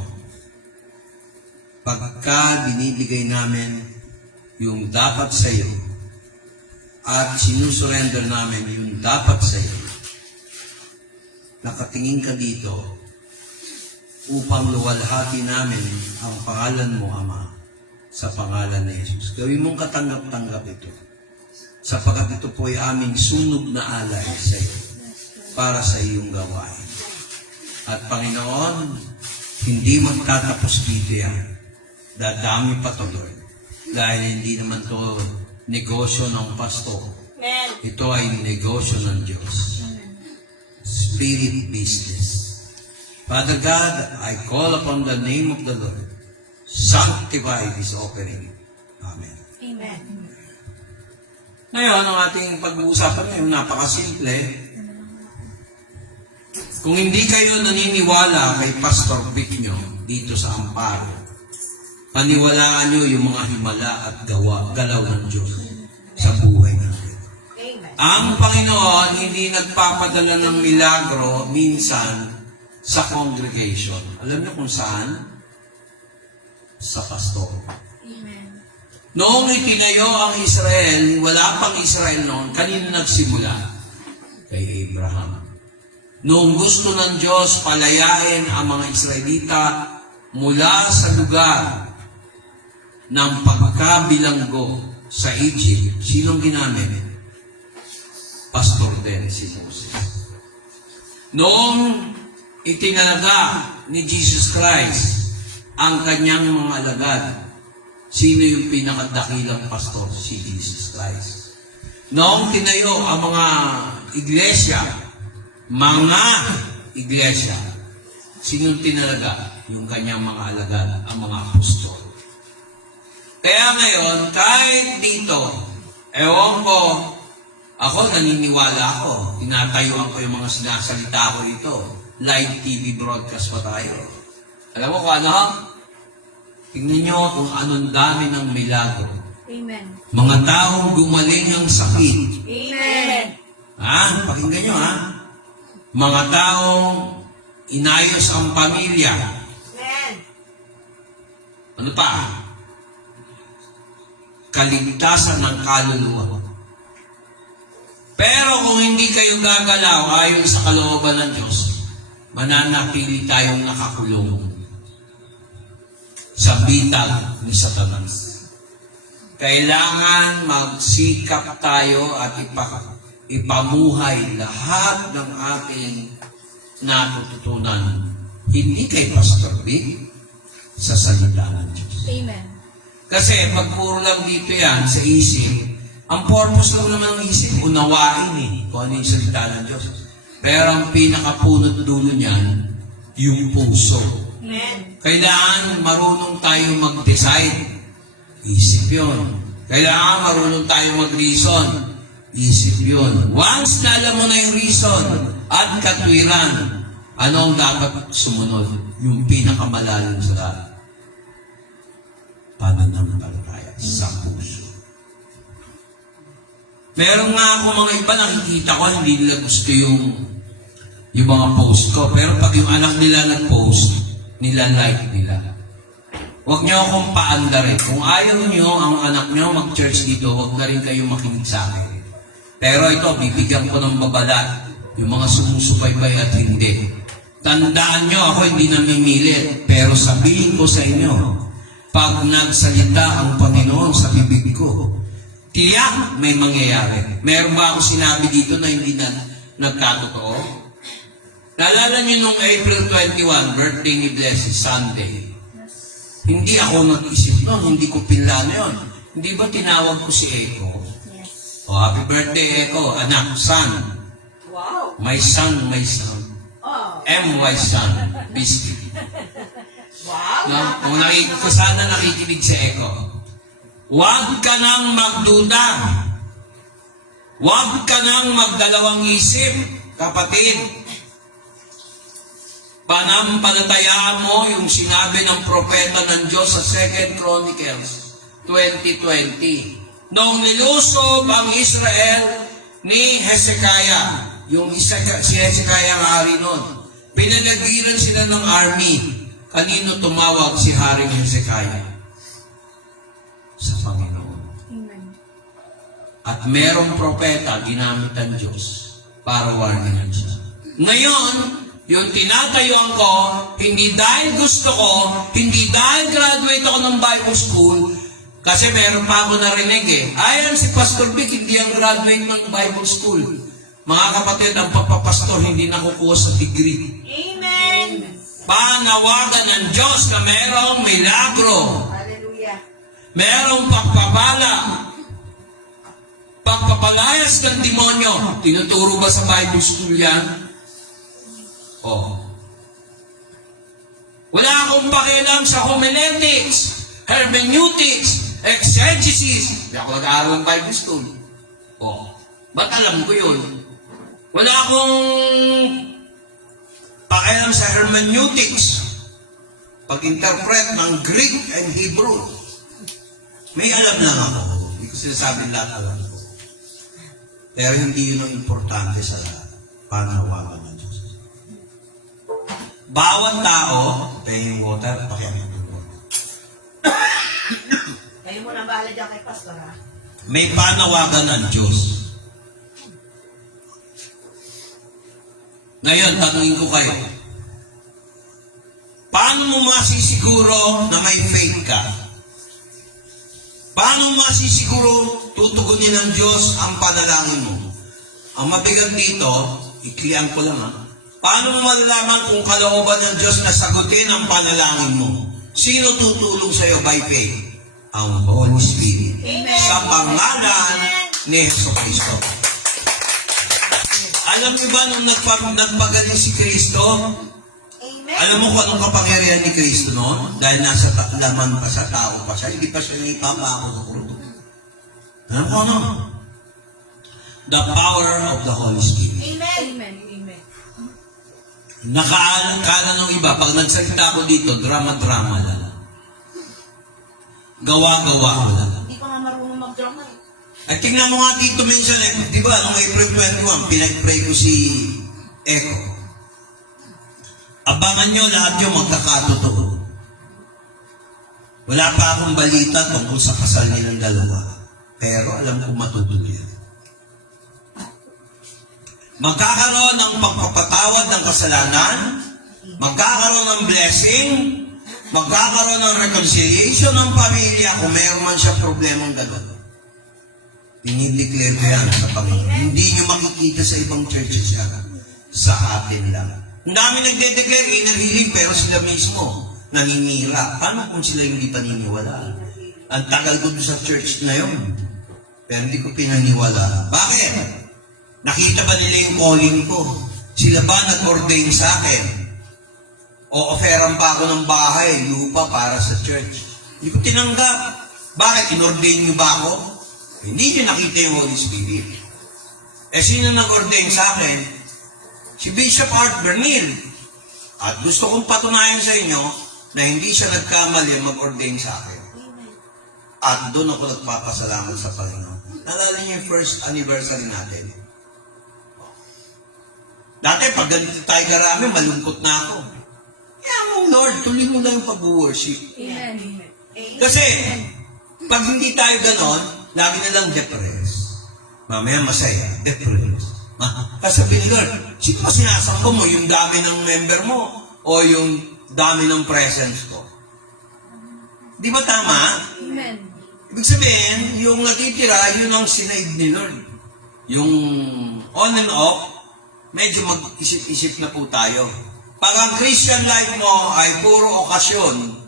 pagka binibigay namin yung dapat sa iyo at sinusurrender namin yung dapat sa iyo, nakatingin ka dito upang luwalhati namin ang pangalan mo, Ama, sa pangalan ni Jesus. Gawin mong katanggap-tanggap ito, sapagkat ito po ay aming sunog na alay sa iyo para sa iyong gawain. At Panginoon, hindi magtatapos dito yan. Dadami pa to, Lord. Dahil hindi naman to negosyo ng pastor. Ito ay negosyo ng Diyos. Spirit business. Father God, I call upon the name of the Lord. Sanctify this offering. Amen. Amen. Ngayon, ang ating pag-uusapan ngayon, napakasimple. Kung hindi kayo naniniwala kay Pastor Vic nyo dito sa Amparo, paniwalaan nyo yung mga himala at galaw ng Diyos sa buhay natin. Amen. Ang Panginoon hindi nagpapadala ng milagro minsan sa congregation. Alam niyo kung saan? Sa pastor. Amen. Noong itinayo ang Israel, wala pang Israel noon, kanino nagsimula? Kay Abraham. Noong gusto ng Diyos palayain ang mga Israelita mula sa lugar ng pagkabilanggo sa Egypt, sinong ginamit? Pastor din si Moses. Noong itinalaga ni Jesus Christ ang kanyang mga alagad, sino yung pinakadakilang pastor? Si Jesus Christ. Noong tinayo ang mga iglesia, sinong tinalaga? Yung kanyang mga alagad, ang mga apostol. Kaya ngayon, kahit dito, ewan ko, ako naniniwala ako, tinatayuan ko yung mga sinasalita ko dito. Live TV broadcast pa tayo. Alam mo kung ano? Tingnan nyo kung anong dami ng milagro. Amen. Mga taong gumaling ang sakit. Amen. Ha? Pakinggan nyo ha? Mga taong inayos ang pamilya. Amen. Ano pa? Kaligtasan ng kaluluwa. Pero kung hindi kayo gagalaw ayon sa kalooban ng Diyos, mananatili tayong nakakulong. sa bitag ni Satanas. Kailangan magsikap tayo at ipamuhay lahat ng ating natututunan. Hindi kay Pastor Vic, sa salita ng Diyos. Amen. Kasi pag puro lang dito yan sa isip, ang purpose lang naman ng isip, unawain kung ano yung salita ng Diyos. Pero ang pinakapunot dulo niyan, yung puso. Amen. Kailangan marunong tayo mag-decide. Isip yun. Kailangan marunong tayo mag-reason. Isip yun. Once na alam mo na yung reason at katwiran, ano ang dapat sumunod? Yung pinakamalalim sa lahat. Pananampalataya sa puso. Meron nga ako mga iba nakikita ko, hindi nila gusto yung mga post ko. Pero pag yung anak nila nag-post, nila-like nila. Huwag niyo akong paandarin. Kung ayaw niyo ang anak niyo mag-church dito, huwag na rin kayo makinig sa akin. Pero ito, bibigyan ko ng babala. Yung mga sumusubaybay at hindi. Tandaan niyo, ako hindi namimilit. Pero sabihin ko sa inyo, pag nagsalita ang Panginoon sa bibig ko, tiyak may mangyayari. Meron ba ako sinabi dito na hindi na nagkatotoo? Naalala niyo nung April 21, birthday ni Blessed Sunday. Hindi ako nag-isip noon, hindi ko pinlano yun. Hindi ba tinawag ko si Eko? Oh, happy birthday, Eko, anak, son. Wow. My son, my son. Oh. MY son, biscuit. Wow. No? Kung sana nakikinig si Eko, huwag ka nang magduda. Huwag ka nang magdalawang isip, kapatid. Panampalatayaan mo yung sinabi ng propeta ng Diyos sa 2 Chronicles 20:20. Noong nilusob ang Israel ni Hezekiah, si Hezekiah ang hari nun, pinalagiran sila ng army. Kanino tumawag si Haring Hezekiah? Sa Panginoon. Amen. At merong propeta ginamit ang Diyos para warning siya. Ngayon, yung tinatayuan ko, hindi dahil gusto ko, hindi dahil graduate ako ng Bible school, kasi meron pa ako narinig ayan si Pastor Vic, hindi ang graduate ng Bible school. Mga kapatid, ang papapastor hindi nakukuha sa degree. Amen. Panawagan ng Diyos na merong milagro. Hallelujah. Merong pagpapala. Pagpapalayas ng demonyo. Tinuturo ba sa Bible school yan? Oh. Wala akong pakialam sa homiletics, hermeneutics, exegesis. Hindi ako nag-aaral ng Bible school. Oh. Ba't alam ko yun? Wala akong pakialam sa hermeneutics. Pag-interpret ng Greek and Hebrew. May alam lang ako. Hindi ko sinasabi lahat alam ko. Pero hindi yun ang importante sa panawagan ng Diyos. Bawat tao, paying water, pakialam ng water. Kayo muna bahala dyan kay Pastor, ha? May panawagan ng Diyos. Ngayon, tanungin ko kayo. Paano mo masisiguro na may faith ka? Paano mo masisiguro tutugunin ng Diyos ang panalangin mo? Ang mabigat dito, iklian ko lang paano mo malalaman kung kalooban ng Diyos na sagutin ang panalangin mo? Sino tutulong sa iyo by faith? Ang Holy Spirit. Amen. Sa pangalan ni Jesucristo. Alam niyo ba nung nagpagaling si Kristo? Amen. Alam mo kung anong kapangyarihan ni Kristo noon? Dahil nasa laman pa sa tao pa siya, hindi pa siya ipapako sa kruto. Alam mo ano? The power of the Holy Spirit. Amen. Amen. Amen. Nakaalam ng iba, pag nagsalita ko dito, drama-drama lang. Gawa-gawa ko lang. Hindi ko nga marunong mag-drama, At tingnan mo nga dito minsan, di ba, noong April 21, pinag-pray ko si Eko. Abangan nyo lahat yung magkakatotoo. Wala pa akong balita tungkol sa kasal nilang dalawa. Pero alam ko matutuloy yan. Magkakaroon ng pagpapatawad ng kasalanan, magkakaroon ng blessing, magkakaroon ng reconciliation ng pamilya kung meron man siya problemang gano'n. Dinideclare ko yan sa Panginoon. Hindi nyo makikita sa ibang churches yan. Sa atin lang. Ang dami nagde-declare inner healing pero sila mismo naninira. Paano kung sila hindi paniniwala? Ang tagal ko doon sa church na yun. Pero hindi ko pinaniwala. Bakit? Nakita ba nila yung calling ko? Sila ba nag-ordain sa akin? O offeran pa ako ng bahay, lupa para sa church? Hindi ko tinanggap. Bakit? In-ordain niyo ba ako? Hindi niyo nakita yung Holy Spirit. Sino nag-ordain sa akin? Si Bishop Art Bernil. At gusto kong patunayan sa inyo na hindi siya nagkamali mag-ordain sa akin. At doon ako nagpapasalamat sa Panginoon. Nalala niyo yung first anniversary natin. Dati, pag ganito tayo karami, malungkot na ako. Kaya mo, Lord, tuloy mo lang yung pag-worship. Amen. Kasi, pag hindi tayo ganon, lagi na lang depressed. Mamaya masaya, depressed. Kasabi ni Lord, sino ba sinasangko mo? Yung dami ng member mo o yung dami ng presence ko? Di ba tama? Amen. Ibig sabihin, yung natitira, yun ang sinaid ni Lord. Yung on and off, medyo mag-isip-isip na po tayo. Pag ang Christian life mo ay puro okasyon,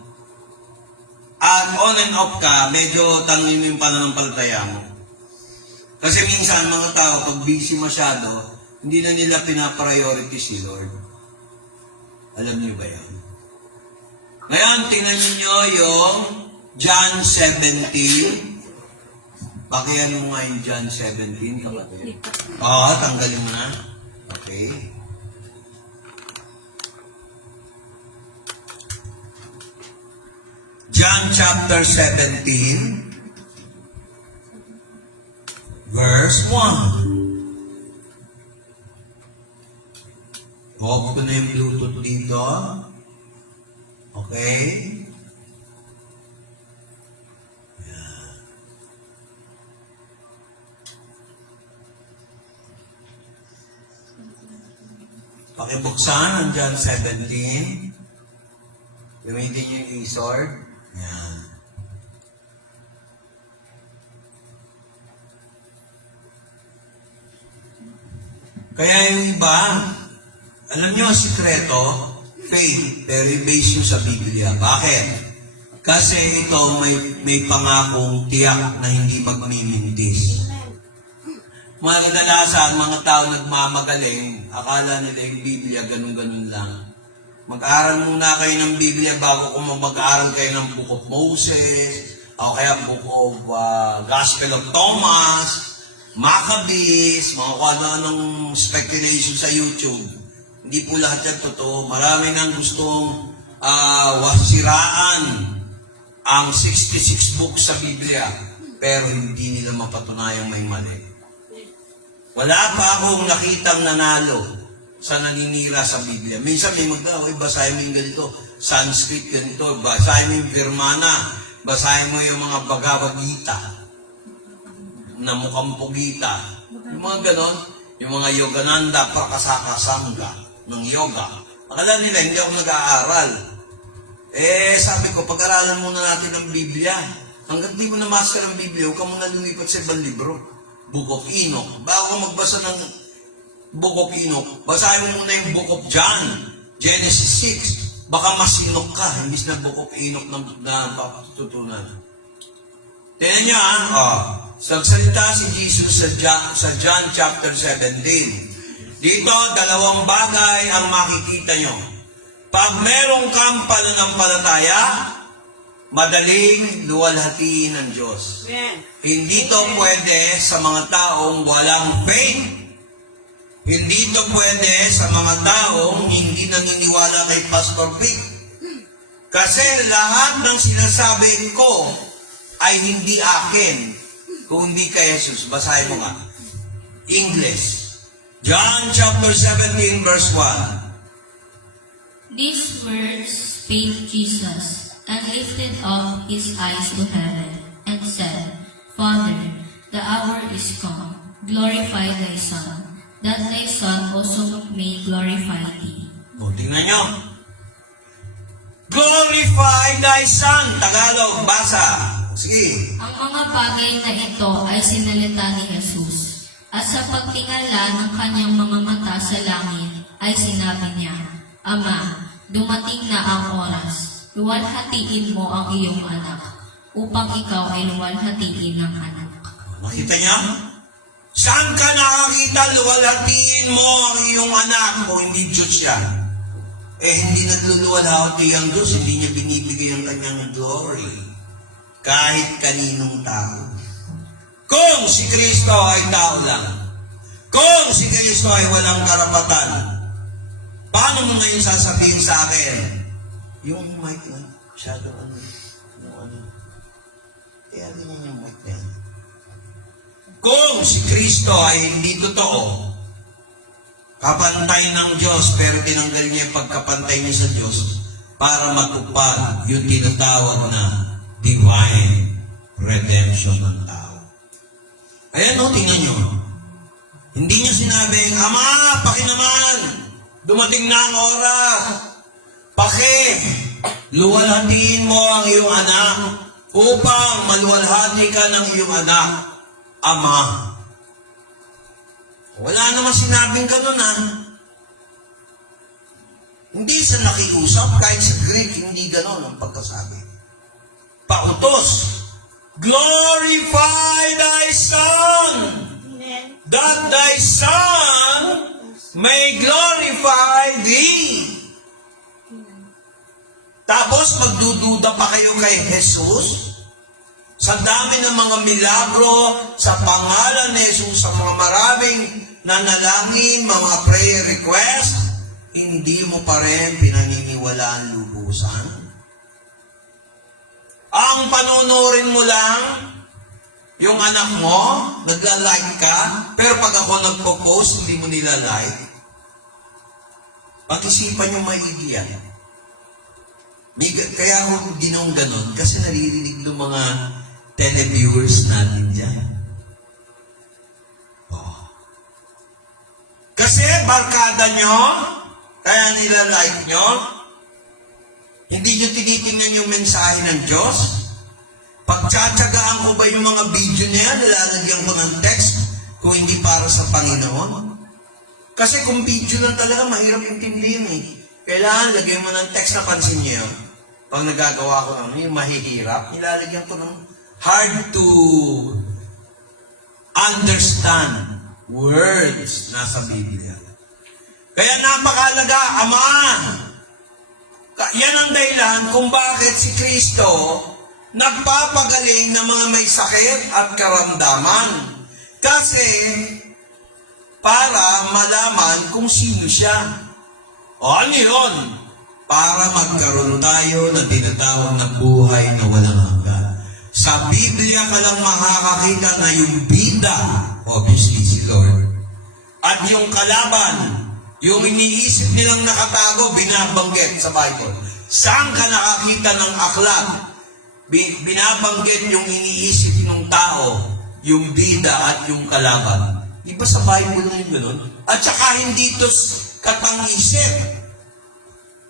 at on and off ka, medyo tangin mo yung pananampalataya mo. Kasi minsan mga tao, pag busy masyado, hindi na nila pinapriority si Lord. Alam niyo ba yan? Ngayon, tingnan niyo yung John 17. Pakiano mo nga yung John 17, kapatid. Oo, tanggalin mo na. Okay. John chapter 17, verse 1. Off ko na yung Bluetooth dito. Okay. Pakibuksan ang John 17. Gamitin yung e-sword. Yan. Kaya yung iba, alam nyo ang sikreto, faith, pero i-base nyo sa Biblia. Bakit? Kasi ito may pangakong tiyak na hindi magmimintis. Mga kadalasan, mga tao nagmamagaling, akala nila yung Biblia, ganun-ganun lang. Mag-aaral muna kayo ng Biblia bago kung mag-aaral kayo ng Book of Moses, o kaya Book of Gospel of Thomas, Maccabees, mga kung ano-anong speculation sa YouTube. Hindi po lahat yan totoo. Marami nang gustong wasiraan ang 66 books sa Biblia, pero hindi nila mapatunayang may mali. Wala pa akong nakitang nanalo sa naninira sa Biblia. Minsan may basahin mo yung ganito, Sanskrit ganito, basahin mo yung Virmana, basahin mo yung mga Bhagavad Gita, na mukhang Pugita, yung mga ganon, yung mga Yogananda, Prakasaka Sangha, ng yoga. Akala nila, hindi ako nag-aaral. Sabi ko, pag-aralan muna natin ang Biblia. Hanggang di mo na-master ang Biblia, huwag ka muna lumipat sa ibang libro. Book of Enoch. Bago ka magbasa ng Book of Enoch, basahin mo muna yung Book of John, Genesis 6. Baka masinok ka, imbis na Book of Enoch na patutunan. Tingnan niyo Sagsalita si Jesus sa John chapter 17. Dito, dalawang bagay ang makikita nyo. Pag merong kang pananampalataya, madaling luwalhatiin ng Diyos. Hindi to pwede sa mga taong walang faith. Hindi to pwede sa mga taong hindi naniniwala kay Pastor Vic. Kasi lahat ng sinasabi ko ay hindi akin, kung hindi kay Jesus. Basahin mo nga. English. John chapter 17 verse 1. These words spake Jesus, and lifted up his eyes to heaven, and said, Father, the hour is come. Glorify thy Son, that thy Son also may glorify thee. O, tingnan nyo. Glorify thy Son. Tagalog, basa. Sige. Ang mga bagay na ito ay sinalita ni Jesus. At sa pagtingala ng kanyang mga mata sa langit, ay sinabi niya, Ama, dumating na ang oras. Luwalhatiin mo ang iyong anak, upang ikaw ay luwalhatiin ng anak. Nakita niya? Saan ka nakakita luwalhatiin mo ang iyong anak kung hindi Diyos yan? Hindi nagluluwalhati ang Diyos, hindi niya binibigay ang kanyang glory. Kahit kaninong tao. Kung si Kristo ay tao lang, kung si Kristo ay walang karapatan, paano mo ngayon sasabihin sa akin, yung mic na, shadow ano, yung ano, kaya ganyan yung mic na yan. Kung si Kristo ay hindi totoo, kapantay ng Diyos, pero tinanggal niya yung pagkapantay niya sa Diyos para matupad yung tinatawag na divine redemption ng tao. Ayan o, tingnan nyo. Hindi niya sinabing, Ama, paki naman, dumating na ang oras. Paki, luwalhatiin mo ang iyong anak upang maluwalhati ka ng iyong anak, Ama. Wala naman sinabing ganun, ha? Hindi sa nakiusap, kahit sa Greek, hindi ganun ang pagkasabi. Pautos. Glorify thy Son, that thy Son may glorify thee. Tapos magdududa pa kayo kay Jesus? Sa dami ng mga milagro, sa pangalan ni Jesus, sa mga maraming nanalangin, mga prayer request, hindi mo pa rin pinaniniwalaan lubusan? Ang panonorin mo lang, yung anak mo, nagla-like ka, pero pag ako nagpo-post, hindi mo nila-like. Pag-isipan yung maigi yan. Kaya ako ginawang ganon, kasi naririnig ng mga televiewers natin dyan. Oh. Kasi barkada nyo, kaya nila-like nyo, hindi nyo tinitingnan yung mensahe ng Diyos? Pagtsatsagaan ko ba yung mga video niya, nilalagyan ko ng text kung hindi para sa Panginoon? Kasi kung video lang talaga, mahirap intindihin eh. Kailangan lagyan mo ng text na pansin niyo. Pag nagagawa ko ng yung mahihirap, nilalagyan ko ng hard to understand words na sa Biblia. Kaya napakalaga, Ama, yan ang dahilan kung bakit si Kristo nagpapagaling ng mga may sakit at karamdaman. Kasi para malaman kung sino siya. O ano yun? Para magkaroon tayo ng tinatawag na buhay na walang hanggan. Sa Biblia ka lang makakakita na yung bida, obviously si Lord, at yung kalaban, yung iniisip nilang nakatago, binabanggit sa Bible. Saan ka nakakita ng aklat? Binabanggit yung iniisip ng tao, yung bida at yung kalaban. Iba sa Bible na yung gano'n? At saka hindi ito katang-isip.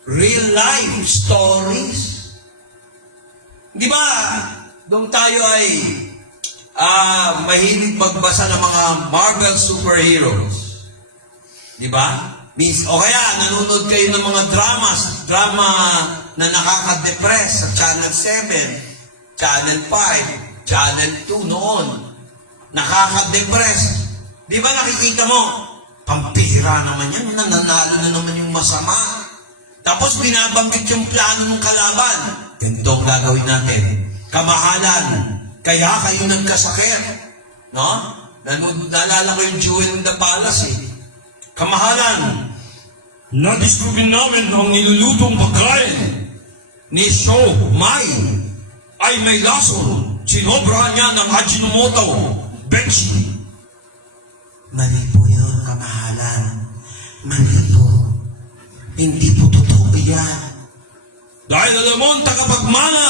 Real life stories. Di ba? Doon tayo ay mahilig magbasa ng mga Marvel superheroes. Di ba? O kaya, nanonood kayo ng mga drama na nakaka-depress sa Channel 7, Channel 5, Channel 2 noon. Nakaka-depress. Di ba nakikita mo? Pampira naman yan, nananalo na naman yung masama. Tapos binabanggit yung plano ng kalaban. Ganito ang gagawin natin. Kamahalan. Kaya kayo nagkasakit. No? Naalala ko yung Jewel in the Palace eh. Kamahalan, nadiskubre namin ang nilulutong pagkain ni Sho Mai ay may lason. Sinobra niya ng Ajinomoto, Benchi. Mali po yun, kamahalan. Mali po. Hindi po totoo yan. Dahil alam mo, ang tagapagmana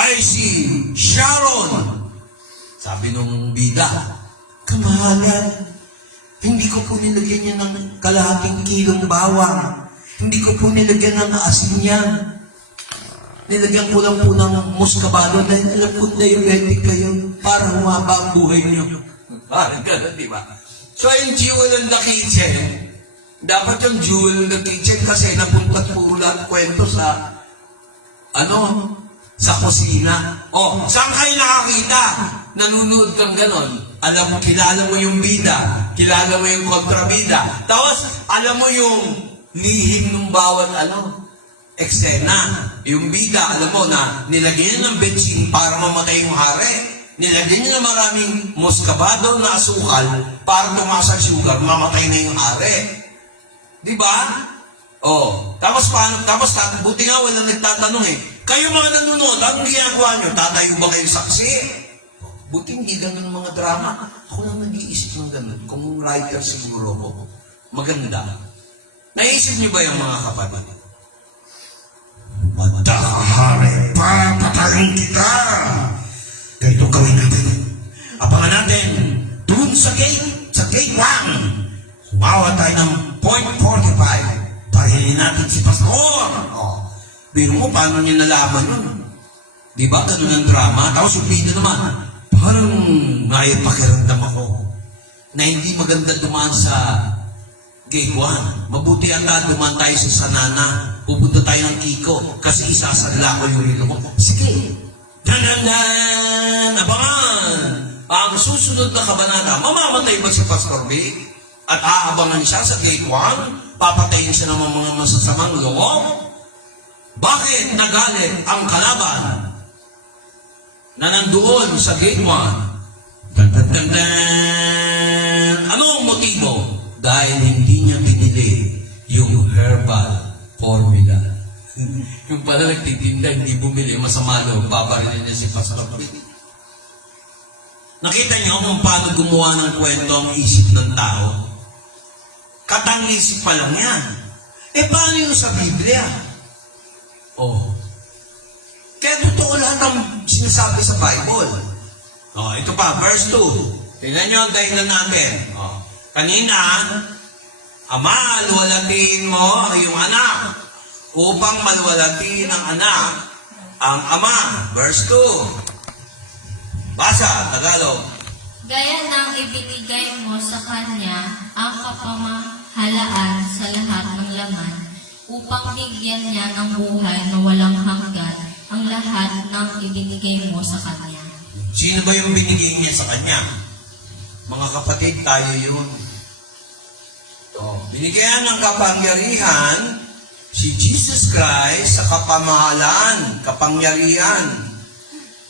ay si Sharon. Sabi nung bida, kamahalan, hindi ko po nilagyan niya ng kalahating kilong bawang. Hindi ko po nilagyan ng asin yan. nilagyan ko lang po ng muscabado dahil alam ko diabetic kayo para humaba ang buhay niyo. Parang gano'n, di ba? So, yung Jewel in the Kitchen, dapat yung Jewel in the Kitchen kasi napuntat puro lahat kwento sa, sa kusina. O, saan kayo nakakita? Nanunood kang gano'n. Alam mo, kilala mo yung bida, kilala mo yung kontrabida. Tapos, alam mo yung lihim ng bawat eksena. Yung bida, alam mo na nilagyan niya ng bensin para mamatay yung hari. Nilagyan niya ng maraming muscabado na asukal para tumaas ang sugar, mamatay na yung hari. Di ba? Oh, tapos paano? Tapos buti nga walang nagtatanong eh. Kayo mga nanonood, anong ginagawa niyo? Tatayo ba kayo saksi? Buti hindi ganun mga drama. Ako lang nag-iisip ng ganun. Kung writer siguro ko, maganda. Naisip niyo ba yung mga kapatid? Madahari, papatayin kita! Ganito gawin natin. Abangan natin, doon sa gate 1. Humawa tayo ng .45. Pahilin natin si Pastor. Oh. Biro mo, paano niya nalaman yun? Di ba, ganun ang drama? Tapos yung video naman, parang naipakiramdam ako na hindi maganda dumaan sa gate 1. Mabuti ata dumaan tayo sa Sanana. Pupunta tayo ng Kiko kasi isasadla ko yung rilo mo. Sige. Dan! Abangan! Ang susunod na kabanata, mamamatay ba si Pastor B? At aabangan siya sa gate 1? Papatayin siya ng mga masasamang loob? Bakit nagalit ang kalaban na nandoon sa gate 1? Ano ang motibo? Dahil hindi niya pinili yung herbal formula. Yung pala nagtitinda, hindi bumili, masama loob, babarilin niya si Pastor B. Nakita niyo kung paano gumawa ng kwento ang isip ng tao? Katang-isip pa lang yan. Paano yung sa Biblia? Oh. Kaya totoo lahat ang sinasabi sa Bible. Oh, ito pa, verse 2. Tingnan niyo ang dahilan natin. Oh. Kanina, Ama, luwalatiin mo ang iyong anak upang maluwalatiin ang anak ang ama. Verse 2. Basa, Tagalog. Gaya ng ibinigay mo sa kanya ang kapamahalaan sa lahat ng laman upang bigyan niya ng buhay na walang hanggan ang lahat ng ibinigay mo sa kanya. Sino ba yung binigay niya sa kanya? Mga kapatid, tayo yun. Oh, binigyan ng kapangyarihan si Jesus Christ sa kapamahalaan, kapangyarihan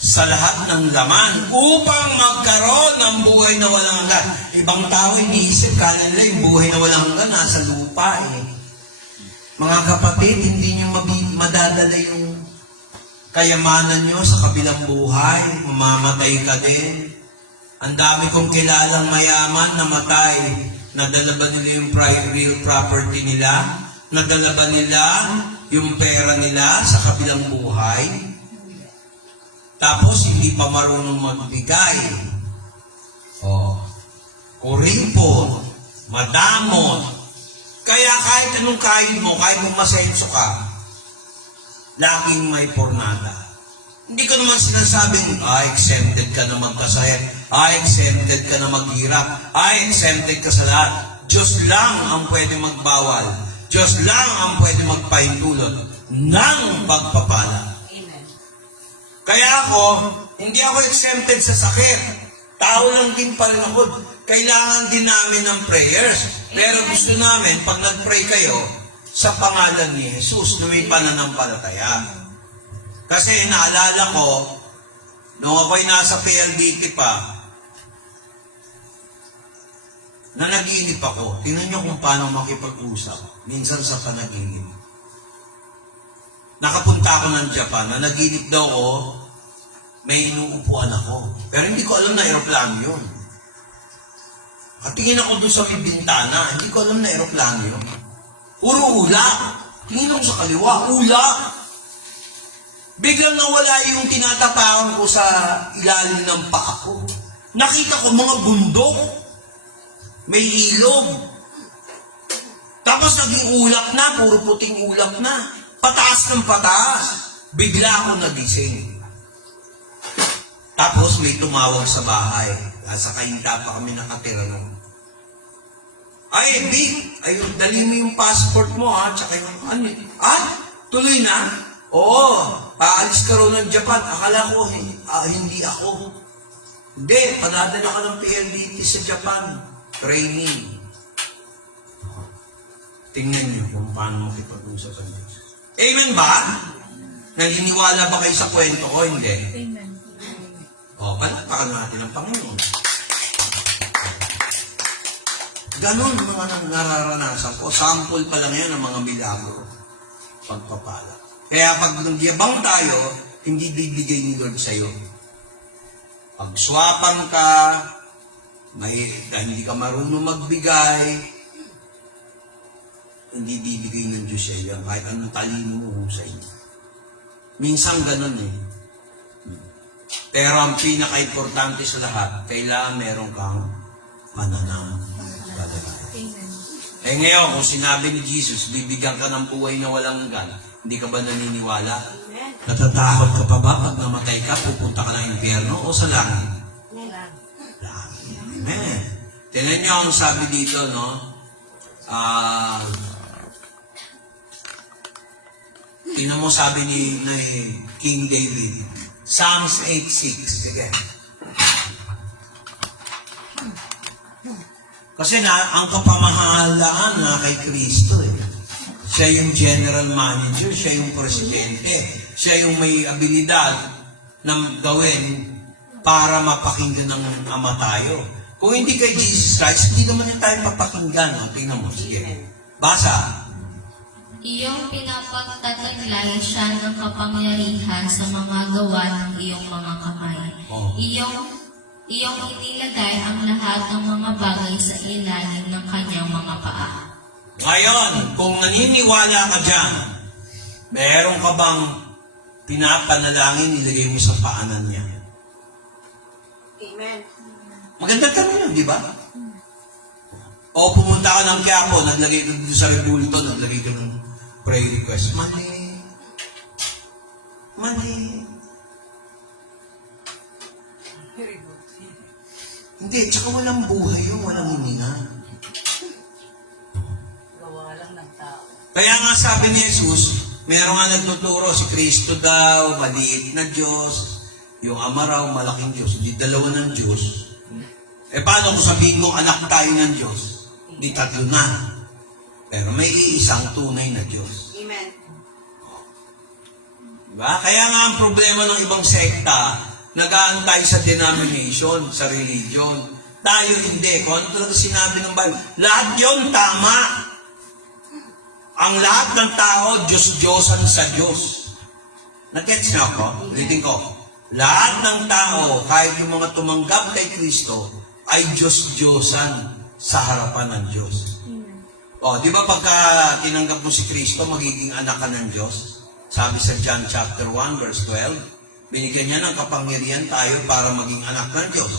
sa lahat ng laman upang magkaroon ng buhay na walang hanggan. Ibang tao iniisip kanila yung buhay na walang hanggan nasa lupa eh. Mga kapatid, hindi nyo madadala yung kayamanan nyo sa kabilang buhay. Mamamatay ka din. Ang dami kong kilalang mayaman na matay. Nadala ba nila yung real property nila? Nadala ba nila yung pera nila sa kabilang buhay? Tapos hindi pa marunong magbigay. Oh. Kuripot, madamot. Kaya kahit anong kain mo, kahit mong masenso ka, laging may pornada. Hindi ko naman sinasabing, exempted ka na magkasaya, exempted ka na maghirap, exempted ka sa lahat. Diyos lang ang pwede magbawal. Diyos lang ang pwede magpahintulot ng pagpapala. Amen. Kaya ako, hindi ako exempted sa sakit. Tao lang din pa rin ako. Kailangan din namin ng prayers. Pero gusto namin, pag nag-pray kayo, sa pangalan ni Jesus, na may pananampalataya. Kasi naalala ko, nung ako'y nasa PLDT pa, na nag-iinip ako. Tingnan niyo kung paano makipag-usap. Minsan sa panaginip. Nakapunta ako ng Japan, na nag-iinip daw ako, may inuupuan ako. Pero hindi ko alam na aeroplano yun. At tingin ako doon sa may bintana, hindi ko alam na aeroplano yun. Puro ulak. Tingin ako sa kaliwa, ulak. Biglang nawala yung tinatapakan ko sa ilalim ng paa ko. Nakita ko mga bundok. May ilog. Tapos naging ulak na, puro puting ulak na. Pataas ng pataas. Bigla akong nagising. Tapos may tumawag sa bahay. Nasa Kainta pa kami nakatira nun. Ay, Vic, ayun, dali mo yung passport mo, ha? Tsaka yung, ano, tuloy na? Oo, aalis ka raw ng Japan. Akala ko, hindi ako. Hindi, panadala ka ng PLDT sa Japan. Training. Tingnan niyo kung paano makipag-usap sa Diyos. Amen ba? Naniniwala ba kayo sa kwento ko? Hindi. Amen. O, palakpakan natin ang Panginoon. Ganon mga nararanasan ko. Sample pa lang yan ng mga milagro. Pagpapala. Kaya pag nagyabang tayo, hindi bibigay ni Lord sa'yo. Pag swapan ka, dahil hindi ka marunong magbigay, hindi bibigay ng Diyos sa'yo yan. Kahit anong talino mo sa inyo. Minsan ganon eh. Pero ang pinaka-importante sa lahat, kailangan meron kang pananampalataya. Eh ngayon, kung sinabi ni Jesus, bibigyan ka ng buhay na walang hanggan, hindi ka ba naniniwala? Natatakot ka pa ba pag namatay ka, pupunta ka ng impyerno o sa langit? Langit. Amen. Tingnan niyo ang sabi dito, no? Tingnan mo sabi ni King David, Psalms 8:6. Sige. Kasi ang kapamahalaan na kay Kristo eh. Siya yung general manager, siya yung presidente, siya yung may abilidad na gawin para mapakinggan ng Ama tayo. Kung hindi kay Jesus Christ, hindi naman yung tayo mapakinggan. No? Tingnan mo, sige. Basa. Iyong pinapagtataglay siya ng kapangyarihan sa mga gawa ng iyong mga kamay. Oh. Iyong inilagay ang lahat ng mga bagay sa ilalim ng kanyang mga paa. Ngayon, kung naniniwala ka dyan, meron ka bang pinapanalangin, nilagay mo sa paanan niya? Amen. Maganda tanong yun, di ba? O pumunta ka ng Quiapo, naglagay ka dito sa rebulto, naglagay ka ng prayer request. Mali. Hindi, tsaka walang buhay yun, walang hininga. Kaya nga sabi ni Jesus, meron nga nagtuturo, si Kristo daw, maliit na Diyos, yung Ama raw, malaking Diyos, hindi dalawa ng Diyos. Paano kung sabihin kong anak tayo ng Diyos? Di tatlo na. Pero may iisang tunay na Diyos. Amen. Diba? Kaya nga ang problema ng ibang sekta, nag-aantay sa denomination, sa religion. Tayo hindi. Kung ano talaga sinabi ng Bible, lahat yun tama. Ang lahat ng tao, Diyos-Diyosan sa Diyos. Nag-gets niyo ako? Ulitin ko. Lahat ng tao, kahit yung mga tumanggap kay Kristo, ay Diyos-Diyosan sa harapan ng Diyos. O, di ba pagka tinanggap mo si Kristo, magiging anak ka ng Diyos? Sabi sa John chapter 1, verse 12, binigyan niya ng kapangyarihan tayo para maging anak ng Diyos.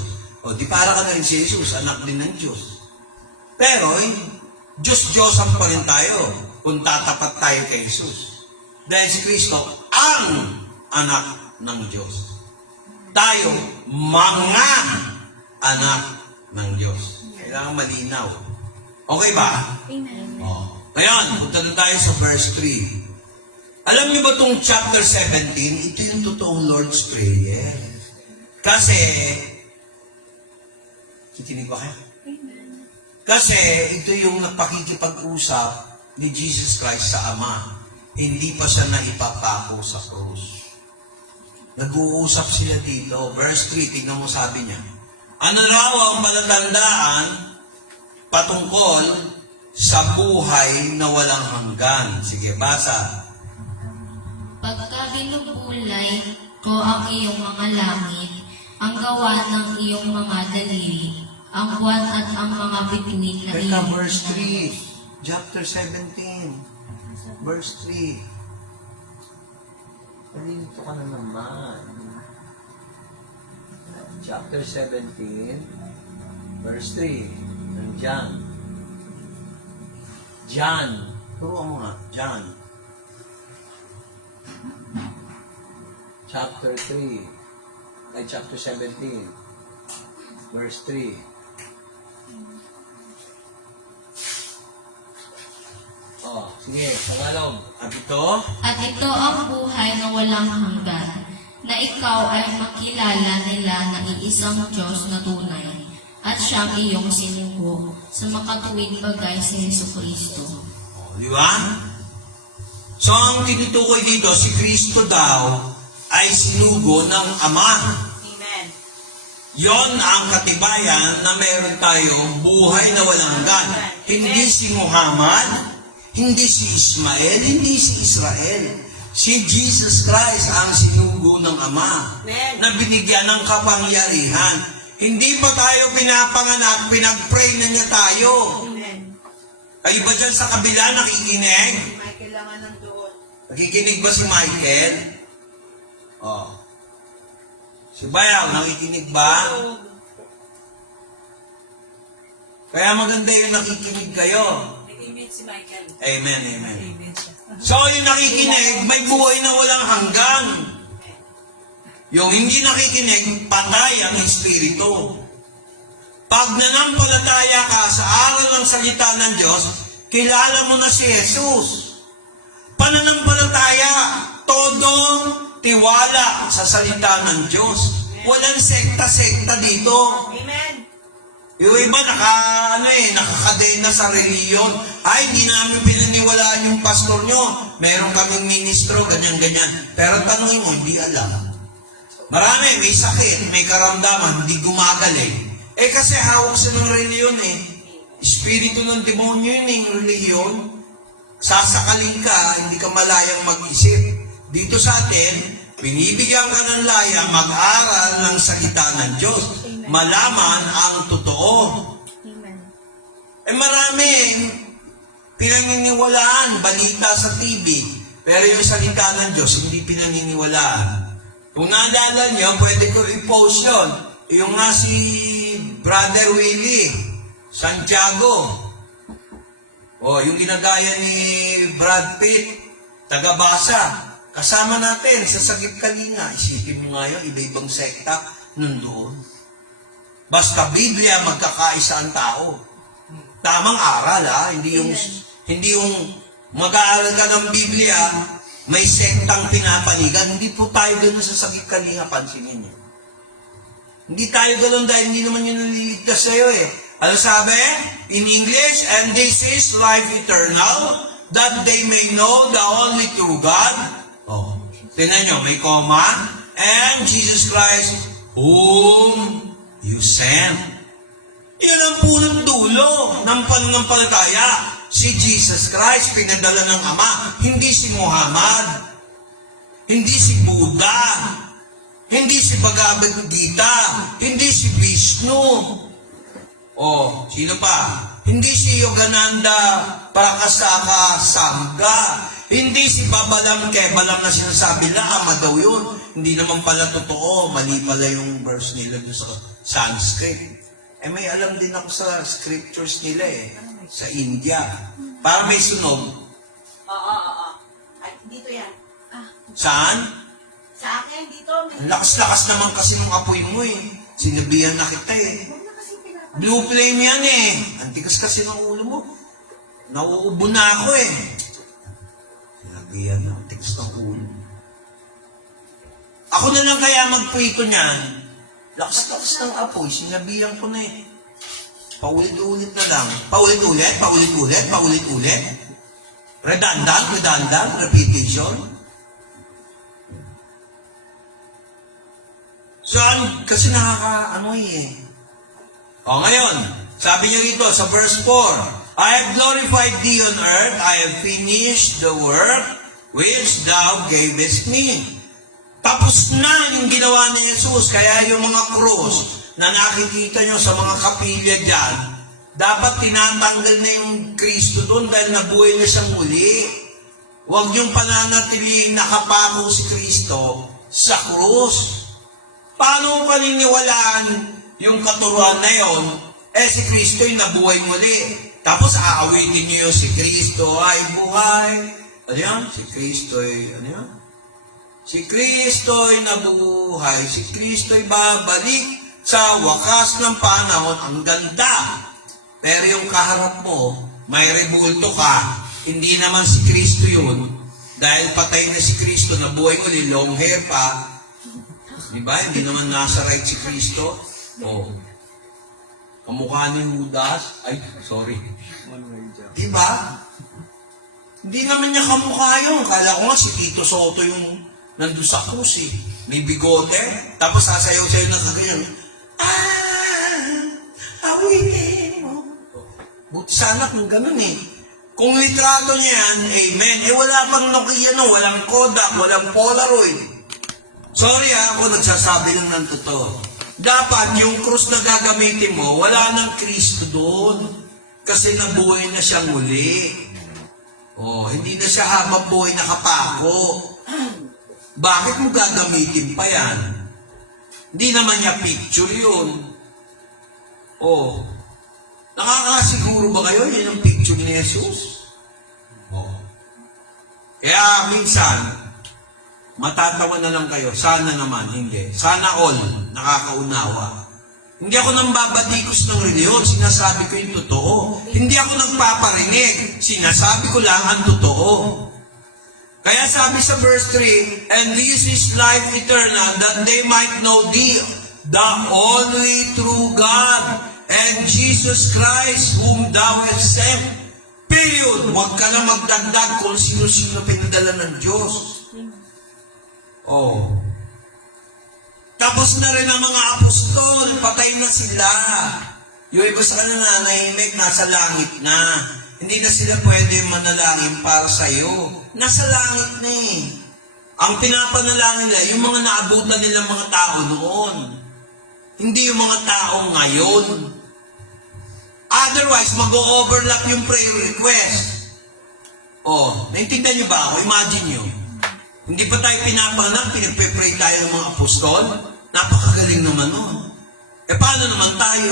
O, di para ka na rin si Jesus, anak din ng Diyos. Pero, Diyos-Diyosan pa rin tayo kung tatapat tayo kay Jesus. Dahil si Kristo, ang anak ng Diyos. Tayo, mga anak ng Diyos. Kailangan malinaw. Okay ba? Amen. Oh. Ngayon, punta na tayo sa verse 3. Alam niyo ba itong chapter 17? Ito yung totoong Lord's Prayer. Kasi, kikinig ba kayo? Kasi, ito yung napakikipag-usap ni Jesus Christ sa Ama. Hindi pa siya naipapako sa krus. Nag-uusap sila dito. Verse 3, tingnan mo sabi niya. Ano raw ang palatandaan patungkol sa buhay na walang hanggan? Sige, basa. Pagka binubulay ko ang iyong mga langit, ang gawa ng iyong mga daliri, ang buwan at ang mga bituin na Teka, iyong verse 3. Chapter 17. Verse 3. Nalilito ka na naman. Chapter 17. Verse 3. Ng John. John. Turuan mo nga. John. chapter 3, ay chapter 17, verse 3. Oh, sige, Tagalog. At ito ang buhay na walang hanggan, na ikaw ay makilala nila na iisang Diyos na tunay, at siyang iyong sinugo sa makatuwid bagay si Jesucristo. Di ba? So, ang tinutukoy dito, si Kristo daw ay sinugo ng Ama. Amen. Yon ang katibayan na meron tayong buhay na walang hanggan. Hindi si Muhammad, hindi si Ismael, hindi si Israel. Si Jesus Christ ang sinugo ng Ama na binigyan ng kapangyarihan. Hindi pa tayo pinapanganak, pinag-pray na niya tayo. Ay ba dyan sa kabila nakikinig? May kailangan ng doon. Nakikinig ba si Michael? Oh. Si Bayaw, nakikinig ba? Kaya maganda yung nakikinig kayo. Nag-imit si Michael. Amen, amen. So, yung nakikinig, may buhay na walang hanggan. Yung hindi nakikinig, patay ang espiritu. Pag nanampalataya ka sa aral ng salita ng Diyos, kilala mo na si Jesus. Pananampalataya, todong tiwala sa salita ng Diyos. Walang sekta-sekta dito. Amen. Yung iba nakakadena sa reliyon. Ay, hindi namin pinaniwalaan yung pastor nyo. Meron kaming ministro, ganyan-ganyan. Pero tanongin mo, hindi alam. Marami, may sakit, may karamdaman, hindi gumagaling. Eh kasi hawak sa ng reliyon eh. Espiritu ng demonyo yun eh, yung reliyon. Sasakaling ka, hindi ka malayang mag-isip. Dito sa atin, binibigyan ka ng laya mag-aral ng salita ng Diyos. Malaman ang totoo. Eh marami, pinaniniwalaan, balita sa TV. Pero yung salita ng Diyos, hindi pinaniniwalaan. Kung naalala niyo, pwede ko i-post yun. Yung nga si Brother Willie Santiago. O, yung ginagaya ni Brad Pitt, taga-Basa. Kasama natin sa Sagip Kalinga. Isipin mo nga yun, iba-ibang sekta nandoon. Basta Biblia, magkakaisa ang tao. Tamang aral, ha? Hindi yung mag-aaral ka ng Biblia, may sektang pinapanigan. Hindi po tayo gano'n sa Sagip Kalinga, pansinin niyo. Hindi tayo gano'n dahil hindi naman yun naliligtas sa'yo eh. Ano sabi? In English, and this is life eternal, that they may know the only true God. Oh, tingnan nyo, may comma, and Jesus Christ, whom you sent. Yan ang punong dulo ng pananampalataya. Si Jesus Christ, pinadala ng Ama, hindi si Muhammad, hindi si Buddha, hindi si Bhagavad Gita, hindi si Vishnu. Oh, sino pa? Hindi si Yogananda Prakasaka Sangha. Hindi si Babalam Kebalam na sinasabi na ama daw yun. Hindi naman pala totoo. Mali pala yung verse nila doon sa Sanskrit. Eh may alam din ako sa scriptures nila eh. Sa India. Para may sunog. Oo. Ay, dito yan. Saan? Sa akin, dito. Ang lakas-lakas naman kasi ng apoy mo eh. Sinabihan na kita eh. Blue flame yan eh. Antigas kasi ng ulo mo. Nauubo na ako eh. Sinabihan na, antigas ng ulo. Ako na lang kaya magprito niyan. Lakas-lakas ng apoy, sinabihan ko na eh. Paulit-ulit na lang. Paulit-ulit. Redundant, repetition. So, kasi nakaka-anoy eh. O, ngayon, sabi niya rito sa verse 4, I have glorified thee on earth, I have finished the work which thou gavest me. Tapos na yung ginawa ni Jesus, kaya yung mga krus na nakikita nyo sa mga kapilya dyan, dapat tinatanggal na yung Kristo doon dahil nabuhay na siyang muli. Huwag niyong pananatilihin nakapako si Kristo sa krus. Paano paniniwalaan yung katuruan na yon? Eh si Kristo yung nabuhay muli. Tapos aawitin niyo si Kristo ay buhay. Ano yan? Si Kristo ay, ano yan? Si Kristo'y nabubuhay. Si Kristo'y babalik sa wakas ng panahon. Ang ganda. Pero yung kaharap mo, may rebulto ka. Hindi naman si Kristo yun. Dahil patay na si Kristo, nabuhay uli, long hair pa. Diba? Hindi naman nasa right si Kristo. Oh. Kamukha ni Judas. Ay, sorry. Diba? Hindi naman niya kamukha yun. Kala ko nga si Tito Soto yung nandun sa krus eh. May bigote. Tapos sasayaw-sayaw na kaganyan. Awitin mo. Buti sana kung ganun eh. Kung litrato niya yan, amen. Eh wala pang Nokia no, walang Kodak, walang Polaroid. Sorry ako nagsasabi lang ng totoo. Dapat yung krus na gagamitin mo, wala nang Kristo doon. Kasi nabuhay na siya muli. Oh, hindi na siya habang buhay nakapako. Bakit mo gagamitin pa yan? Hindi naman niya picture yun. Oh, nakakasiguro ba kayo yun ang picture ni Jesus? Oh. Kaya minsan, matatawa na lang kayo. Sana naman, hindi. Sana all, nakakaunawa. Hindi ako nang babadikos ng reliyon. Sinasabi ko yung totoo. Hindi ako nagpaparinig. Sinasabi ko lang ang totoo. Kaya sabi sa verse 3, and this is life eternal, that they might know thee, the only true God, and Jesus Christ, whom thou hast sent. Period. Huwag ka na magdagdag kung sino-sino pinadala ng Diyos. Oh. Tapos na rin ang mga apostol, patay na sila. Yung iba sa kanila nanahimik, nasa langit na. Hindi na sila pwede manalangin para sa'yo. Nasa langit na eh. Ang pinapanalangin nila, yung mga naabutan nilang mga tao noon. Hindi yung mga tao ngayon. Otherwise, mag-overlap yung prayer request. Oh, naintindihan niyo ba ako? Imagine niyo. Hindi pa tayo pinapanganak, pinagpe-pray tayo ng mga apostol. Napakagaling naman nun. Eh paano naman tayo?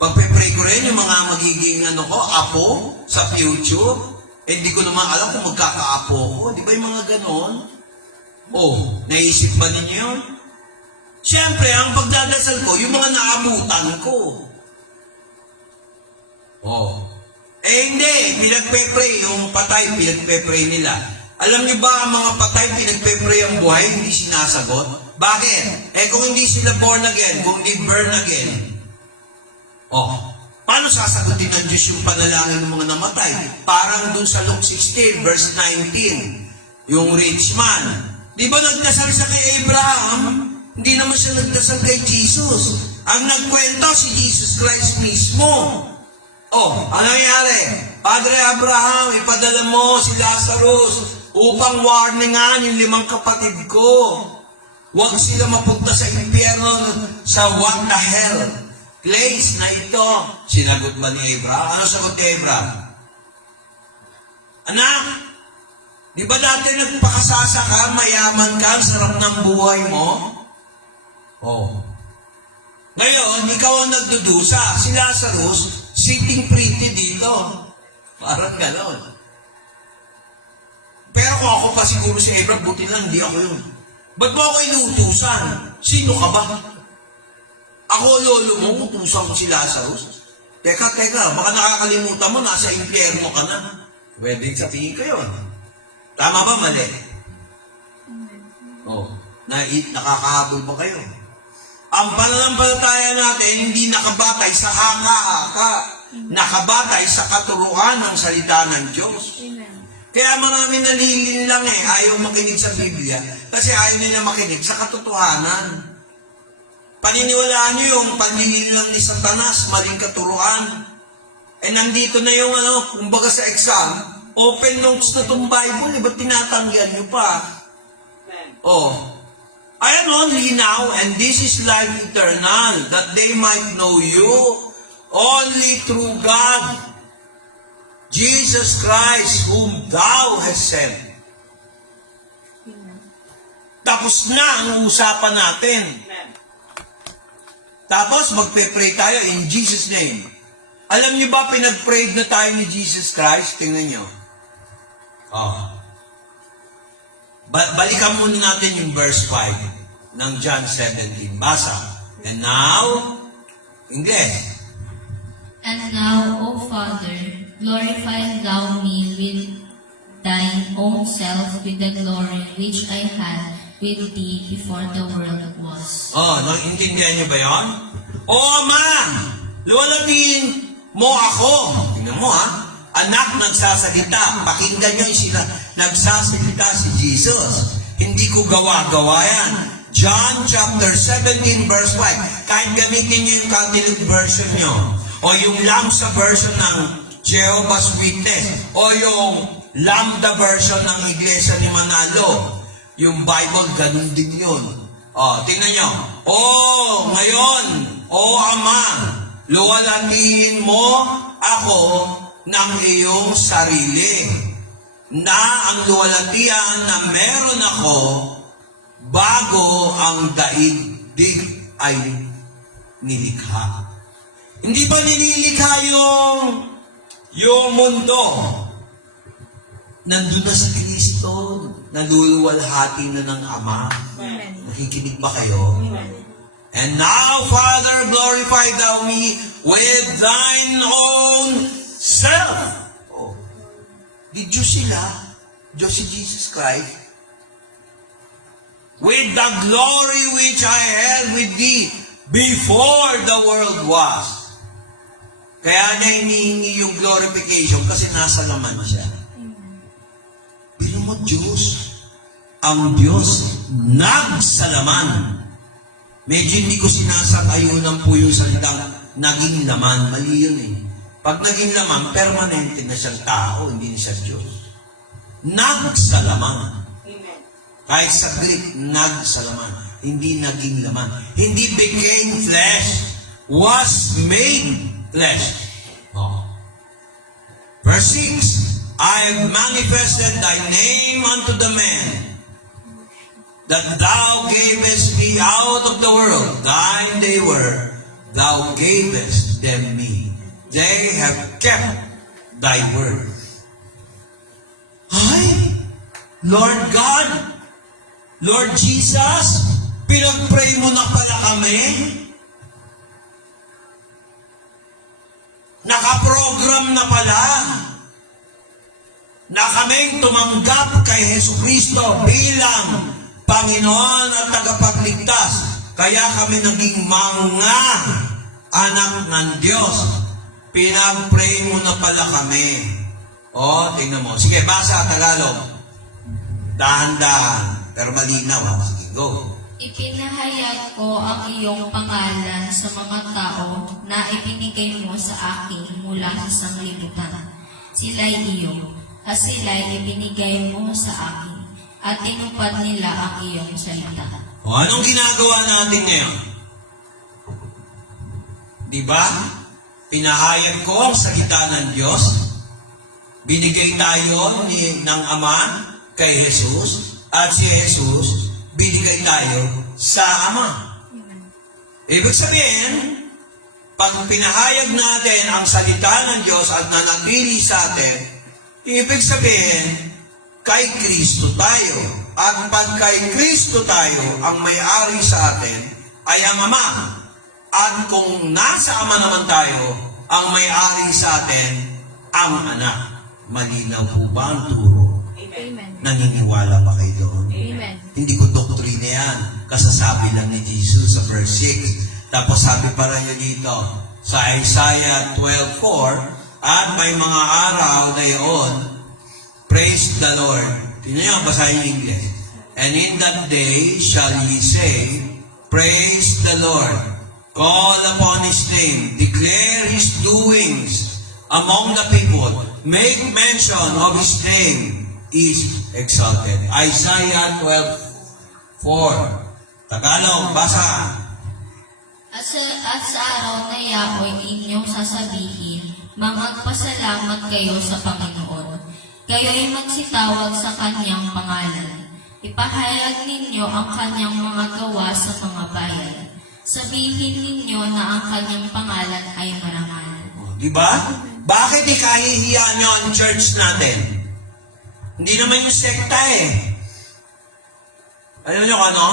Pagpe-pray ko rin yung mga magiging apo sa future. Eh hindi ko naman alam kung magkakaapo ko. Di ba yung mga ganon? Oh, naisip ba ninyo yun? Siyempre, ang pagdadasal ko, yung mga naabutan ko. Oh. Eh hindi, pinagpe-pray. Yung patay, pinagpe-pray nila. Alam niyo ba, ang mga patay, pinagpe-pray ang buhay, hindi sinasagot? Bakit? Eh kung hindi sila born again, kung hindi burn again, oh, paano sasagutin ng Diyos yung panalangin ng mga namatay? Parang dun sa Luke 16, verse 19, yung rich man. Di ba nagdasal siya kay Abraham? Hindi naman siya nagdasal kay Jesus. Ang nagkwento si Jesus Christ mismo. Oh, ano nangyari? Padre Abraham, ipadala mo si Lazarus upang warningan yung 5 kapatid ko. Huwag sila mapunta sa impyerno sa what the hell place na ito. Sinagot ba ni Abraham? Ano sagot ni Abraham? Anak, di ba dati nagpakasasa ka, mayaman ka, ang sarap ng buhay mo? Oh. Ngayon, ikaw ang nagdudusa. Si Lazarus, sitting pretty dito. Parang gano'n. Pero kung ako pa siguro si Abraham, buti lang, hindi ako yun. Ba't mo ako inuutusan? Sino ka ba? Ako, lolo mo, utusan ko si Lazarus? Teka, baka nakakalimutan mo, nasa impyerno ka na. Pwedeng sabihin ko yun. Tama ba, mali? Oh, nakakahabol ba kayo? Ang pananampalataya natin, hindi nakabatay sa hanga-haka. Nakabatay sa katuruan ng salita ng Diyos. Kaya marami nalilin lang ayaw makinig sa Biblia kasi ayaw nila makinig sa katotohanan. Paniniwalaan niyo yung panlilin lang ni Satanas, maling katuruan. Eh nandito na yung kumbaga sa exam, open notes na itong Bible, ba't tinatanggihan niyo pa? Oh, I am only now, and this is life eternal, that they might know you only through God, Jesus Christ, whom thou hast sent. Tapos na ang usapan natin. Tapos magpe-pray tayo in Jesus' name. Alam niyo ba, pinag-pray na tayo ni Jesus Christ? Tingnan niyo. Oh. Balikan muna natin yung verse 5 ng John 17. Basa. And now, English. And now, O Father, glorify thou me with thine own self with the glory which I had with thee before the world was. Oh, intindihan niyo ba yun? O Ama, luwalatin mo ako. Tingnan mo ha. Anak nagsasalita. Pakinggan niyo sila. Nagsasalita si Jesus. Hindi ko gawa-gawa yan. John chapter 17 verse 5. Kahit gamitin niyo yung Catholic version niyo. O yung Lamsa version ng Jehovah's Witness. O yung Lambda version ng Iglesia ni Manalo. Yung Bible, ganun din yun. O, tingnan niyo. O, ngayon, O Ama, luwalatin mo ako ng iyong sarili, na ang luwalatian na meron ako bago ang daigdig ay nilikha. Hindi ba nililikha yung mundo? Nandun na si Kristo, naluluwalhati na ng Ama. Nakikinig ba kayo? And now, Father, glorify thou me with thine own self. Oh. Di Diyos sila, Diyos si Jesus Christ, with the glory which I had with thee before the world was. Kaya niya hinihingi yung glorification kasi nasa laman siya. Pero mo Diyos, ang Diyos nagsalaman. Medyo hindi ko sinasang-ayunan po yung salitang naging laman. Mali yun eh. Pag naging laman, permanente na siyang tao, hindi na siya Diyos. Nagsalaman. Kahit sa Greek, nagsalaman. Hindi naging laman. Hindi became flesh. Was made flesh. Oh. Verse 6, I have manifested thy name unto the men, that thou gavest me out of the world. Thine they were, thou gavest them me. They have kept thy word. Ay, Lord God, Lord Jesus, pinag-pray mo na pala kami. Nakaprogram na pala na kaming tumanggap kay Jesucristo bilang Panginoon at tagapagligtas. Kaya kami naging mga anak ng Diyos. Pinag-pray mo na pala kami. O, tingnan mo. Sige, basa Tagalog. Dahan-dahan. Pero malinaw ha. Sige, go. Ipinahayag ko ang iyong pangalan sa mga tao na ibinigay mo sa akin mula sa sanglibutan. Sila'y iyo, at sila'y ibinigay mo sa akin, at tinupad nila ang iyong salita. O, anong ginagawa natin ngayon? Diba? Pinahayag ko ang salita ng Diyos. Binigay tayo ng Ama kay Jesus, at si Jesus binigay tayo sa Ama. Ibig sabihin, pag pinahayag natin ang salita ng Diyos at nanatili sa atin, ibig sabihin, kay Kristo tayo. At pag kay Kristo tayo, ang may-ari sa atin ay ang Ama. At kung nasa Ama naman tayo, ang may-ari sa atin, ang Anak. Malinaw po ba ang turo? Amen. Naniniwala ba kayo doon? Amen. Hindi ko doktrina yan. Kasasabi lang ni Jesus sa verse 6. Tapos sabi pa rin niya dito, sa Isaiah 12:4, at may mga araw na yun, praise the Lord. Tingnan niyo, basahin yung English. And in that day shall ye say, praise the Lord. Call upon His name. Declare His doings among the people. Make mention of His name is exalted. Isaiah 12:4. Tagalog, basa. At sa araw na yako'y inyong sasabihin, magpasalamat kayo sa Panginoon. Kayo'y magsitawag sa Kanyang pangalan. Ipahayag ninyo ang Kanyang mga gawa sa mga bayan. Sabihin ninyo na ang Kanyang pangalan ay marangal. Diba? Bakit ikahihiya nyo ang church natin? Hindi naman yung sekta eh. Alam nyo ano?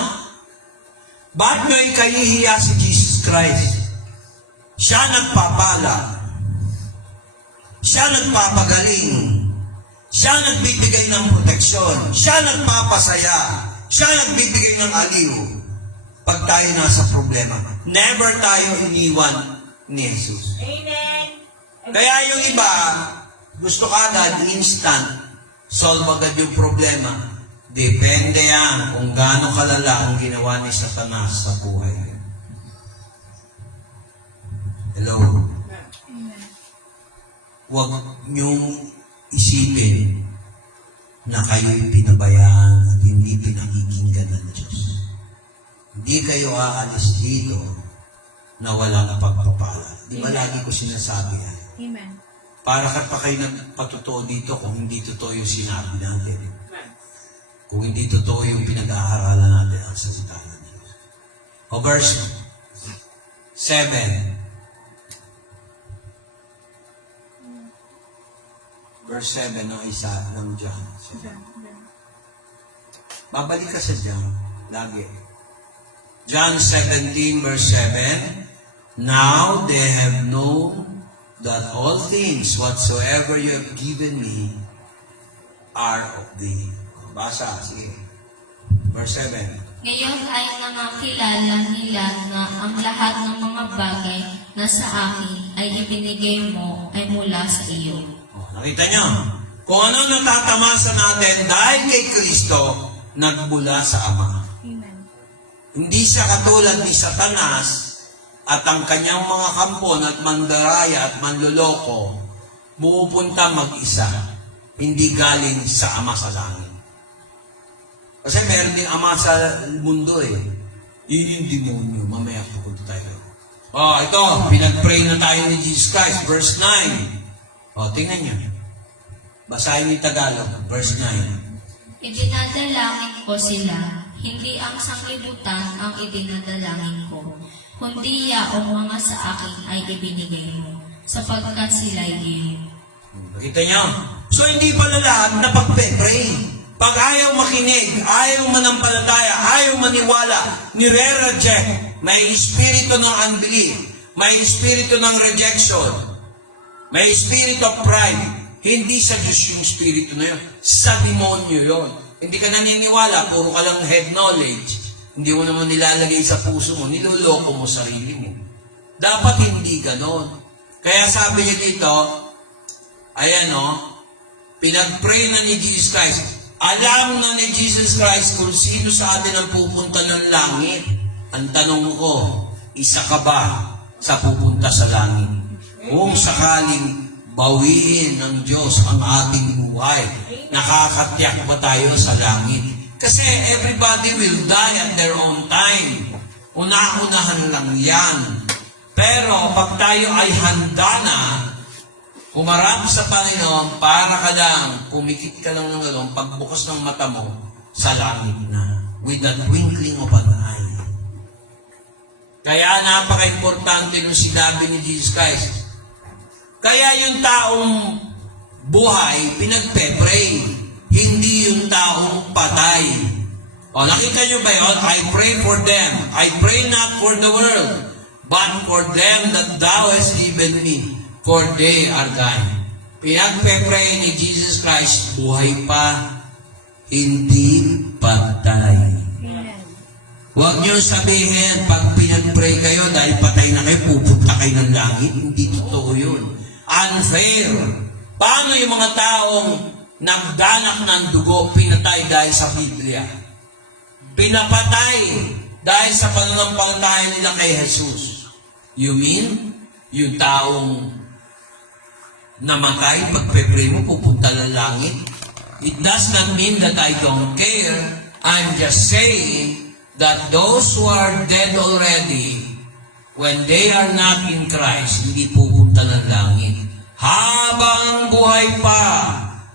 Ba't nyo ikahihiya si Jesus Christ? Siya nagpapala. Siya nagpapagaling. Siya nagbibigay ng proteksyon. Siya nagpapasaya. Siya nagbibigay ng aliw. Pag tayo nasa problema, never tayo iniwan ni Jesus. Amen. Kaya yung iba, gusto kagad instant, solve agad yung problema. Depende yan kung gaano kalala ang ginawa ni Satanas sa buhay. Hello? Huwag niyong isipin na kayo'y pinabayaan at hindi pinakikinggan ng Diyos. Hindi kayo aalis dito na walang pagpapala. Di ba lagi ko sinasabi yan? Amen. Para pa kayo nagpatotoo dito kung hindi totoo yung sinabi natin. Kung hindi totoo yung pinag-aaralan natin ang salita ng Diyos. O verse 7. Verse 7 ng isa ng John. Babalik ka sa John. Lagi. John 17 verse 7. Now they have known that all things whatsoever you have given me are of thee. Basa, sige. Verse 7. Ngayon ay nangakilala nila na ang lahat ng mga bagay na sa akin ay ibinigay mo ay mula sa iyo. Nakita niyo? Kung ano natatamasa natin dahil kay Kristo, nagbula sa Ama. Amen. Hindi siya katulad ni Satanas at ang kanyang mga kampon at mandaraya at manloloko, pupunta mag-isa, hindi galing sa Ama sa langit. Kasi meron din Ama sa mundo eh. Yun yung demonyo. Mamaya pupunta tayo. Ito, pinag-pray na tayo ni Jesus Christ. Verse 9. Tingnan nyo. Basahin ni Tagalog. Verse 9. Idinadalangin ko sila, hindi ang sanglibutan ang idinadalangin ko, kundi yaong mga sa akin ay ibinigay mo, sapagkat sila'y iyo. Nakita nyo? So hindi pala lahat na pagpe-pray. Pag ayaw makinig, ayaw manampalataya, ayaw maniwala, nire-reject, may espiritu ng unbelief, may espiritu ng rejection, may spirit of pride. Hindi sa Diyos yung spirito na yun. Sa demonyo yun. Hindi ka naniniwala, puro ka lang head knowledge. Hindi mo naman nilalagay sa puso mo, niloloko mo sarili mo. Dapat hindi ganon. Kaya sabi niya dito, ayan pinag-pray na ni Jesus Christ. Alam na ni Jesus Christ kung sino sa atin ang pupunta ng langit. Ang tanong ko, isa ka ba sa pupunta sa langit? Kung sakaling bawiin ng Diyos ang ating buhay, nakakatiyak ba tayo sa langit? Kasi everybody will die at their own time. Una-unahan lang yan. Pero pag tayo ay handa na, humarap sa Panginoon, para ka lang, pumikit ka lang ng gano'n, pagbukas ng mata mo, sa langit na. With the twinkling of an eye. Kaya napaka-importante nung sinabi ni Jesus Christ. Kaya yung taong buhay, pinagpe-pray. Hindi yung taong patay. Nakita nyo ba yun? I pray for them. I pray not for the world, but for them that thou hast given me. For they are thine. Pinagpe-pray ni Jesus Christ, buhay pa, hindi patay. Huwag niyo sabihin, pag pinag-pray kayo, dahil patay na kayo, pupunta kayo ng langit. Hindi totoo yun. Unfair. Paano yung mga taong nagdanak ng dugo, pinatay dahil sa Biblia? Pinapatay dahil sa pananampalataya nila kay Jesus. You mean, yung taong namatay, pagpe-pray mo, pupunta ng langit? It does not mean that I don't care. I'm just saying that those who are dead already, when they are not in Christ, hindi pupunta ng langit. Habang buhay pa,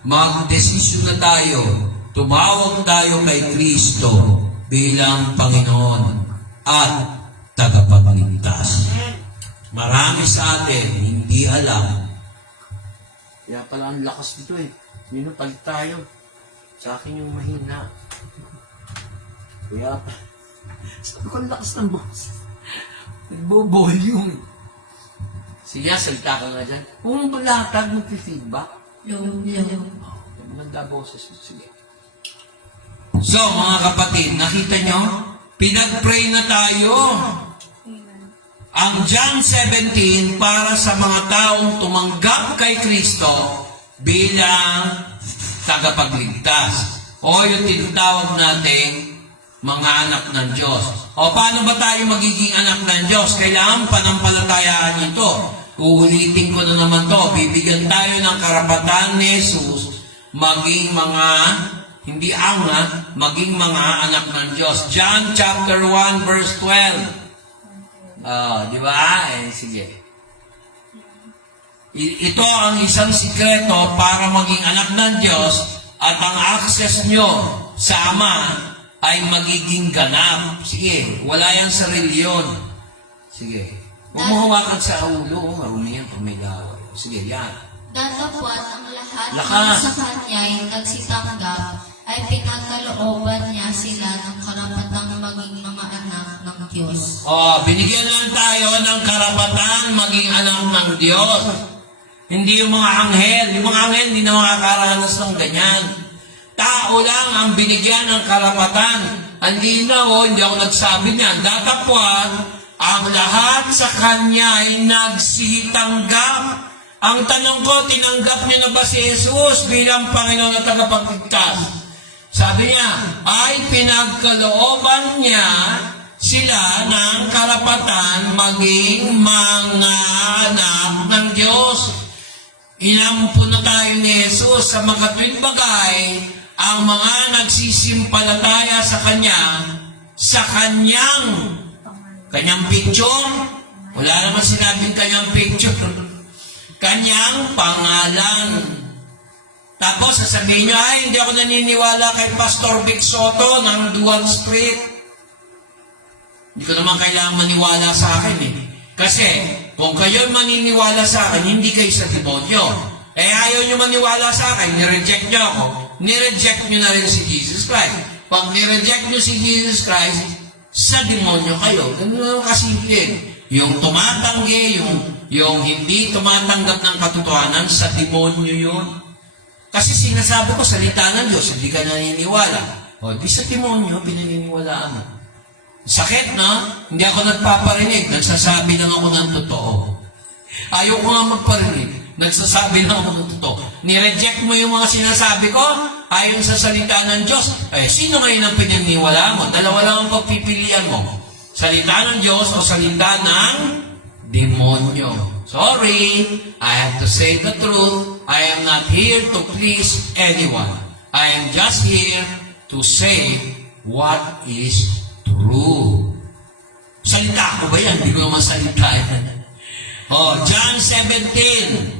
magdesisyon na tayo, tumawag tayo kay Kristo bilang Panginoon at tagapagligtas. Marami sa atin hindi alam. Kaya pala ang lakas dito eh. Palit tayo. Sa akin yung mahina. Kaya, sabi ko, ang lakas ng boss. Nagbo-volume. Sige, salita ka nga dyan. Kung balatag, mag-feedback. Maganda boses mo. Sige. So, mga kapatid, nakita nyo? Pinag-pray na tayo. Ang John 17 para sa mga taong tumanggap kay Kristo bilang tagapagligtas. O yung tinatawag nating mga anak ng Diyos. O paano ba tayo magiging anak ng Diyos? Kailangan panampalatayaan ito. Uulitin ko na naman to. Bibigyan tayo ng karapatan ni Jesus maging mga, hindi angat, maging mga anak ng Diyos. John chapter 1 verse 12. Di ba? Sige. Ito ang isang sikreto para maging anak ng Diyos at ang access nyo sa Ama ay magiging ganap. Sige, wala yan sa reliyon. Sige. Huwag mo hawakan sa ulo. Marumi yan kung may laway. Sige, yan. Datapwat ang lahat Lakas. ng sa kanya'y nagsitanggap ay pinagkalooban niya sila ng karapatang maging mga anak ng Diyos. Binigyan lang tayo ng karapatan maging anak ng Diyos. Hindi yung mga anghel. Yung mga anghel hindi na makakaranas ng ganyan. Tao lang ang binigyan ng karapatan. Hindi ako nagsabi niyan. Datapwat, ang lahat sa kanya ay nagsitanggap. Ang tanong ko, tinanggap niyo na ba si Jesus bilang Panginoon at tagapagligtas? Sabi niya, ay pinagkalooban niya sila ng karapatan maging mga anak ng Diyos. Inampo na tayo ni Jesus sa makatwid bagay ang mga nagsisimpalataya sa kanyang picture. Wala naman sinabing kanyang picture. Kanyang pangalan. Tapos sasabihin niyo, ay hindi ako naniniwala kay Pastor Vic Soto ng Dual Street. Hindi ko naman kailangan maniwala sa akin eh. Kasi, kung kayo maniniwala sa akin, hindi kayo sa demonyo. Ayaw nyo maniwala sa akin, nireject nyo ako, nireject nyo na rin si Jesus Christ. Pag nireject nyo si Jesus Christ, sa demonyo kayo. Ganun lang kasimple. Yung tumatanggi, yung hindi tumatanggap ng katotohanan, sa demonyo yun. Kasi sinasabi ko, salita ng Diyos, hindi ka naniniwala. Di sa demonyo, pinaniniwalaan mo. Sakit, no? Hindi ako nagpaparinig. Nagsasabi lang ako ng totoo. Ayaw ko nga magparinig. Nagsasabi lang ako ng totoo. Nireject mo yung mga sinasabi ko ayon sa salita ng Diyos. Sino ngayon ang pinaniniwala mo? Dalawa lang ang pagpipilian mo. Salita ng Diyos o salita ng demonyo. Sorry, I have to say the truth. I am not here to please anyone. I am just here to say what is true. Salita ko ba yan? Hindi ko naman salita yan. John 17.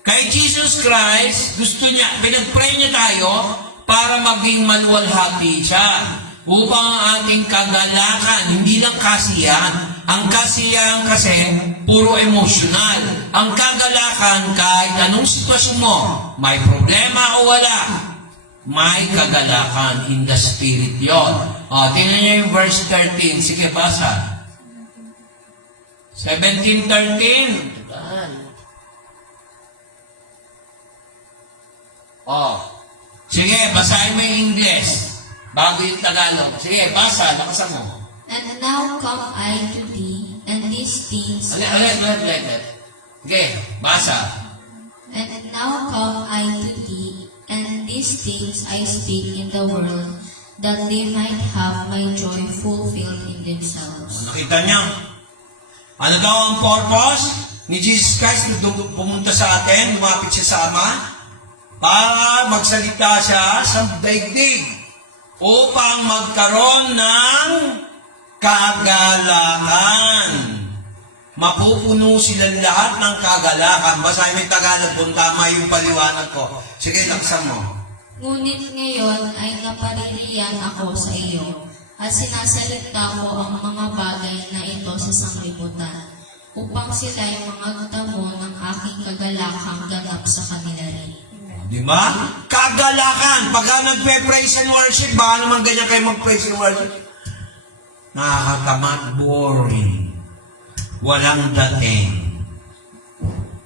Kay Jesus Christ, gusto niya, pinag-pray niya tayo para maging maluwalhati siya. Upang ang ating kagalakan, hindi lang kasiyahan. Ang kasiyahan kasi, puro emosyonal. Ang kagalakan, kahit anong sitwasyon mo, may problema o wala, may kagalakan in the spirit yon. Tingnan niyo yung verse 13. Sige, basa. 17:13. Sige, basahin mo yung English. Bago yung Tagalog. Sige, basa. Lakasan mo. And now come I to thee, and these things... Ulit. Okay, basa. And now come I to thee, and these things I speak in the world, that they might have my joy fulfilled in themselves. Nakita niya? Ano daw ang purpose ni Jesus Christ na pumunta sa atin, lumapit siya sa Ama? Para magsalita siya sa daigdig upang magkaroon ng kagalakan. Mapupuno sila lahat ng kagalakan. Basahin mo yung Tagalog kung tama yung paliwanag ko. Sige, laksan mo. Ngunit ngayon ay napaririyan ako sa iyo, at sinasalita ko ang mga bagay na ito sa sanglibutan, upang sila'y magtamo ng aking kagalakang ganap sa kanila rin. Di ba? Kagalakan. Pagka nagpe-praise and worship, baka naman ganyan kayo mag-praise and worship. Nakakatamad, boring. Walang dating.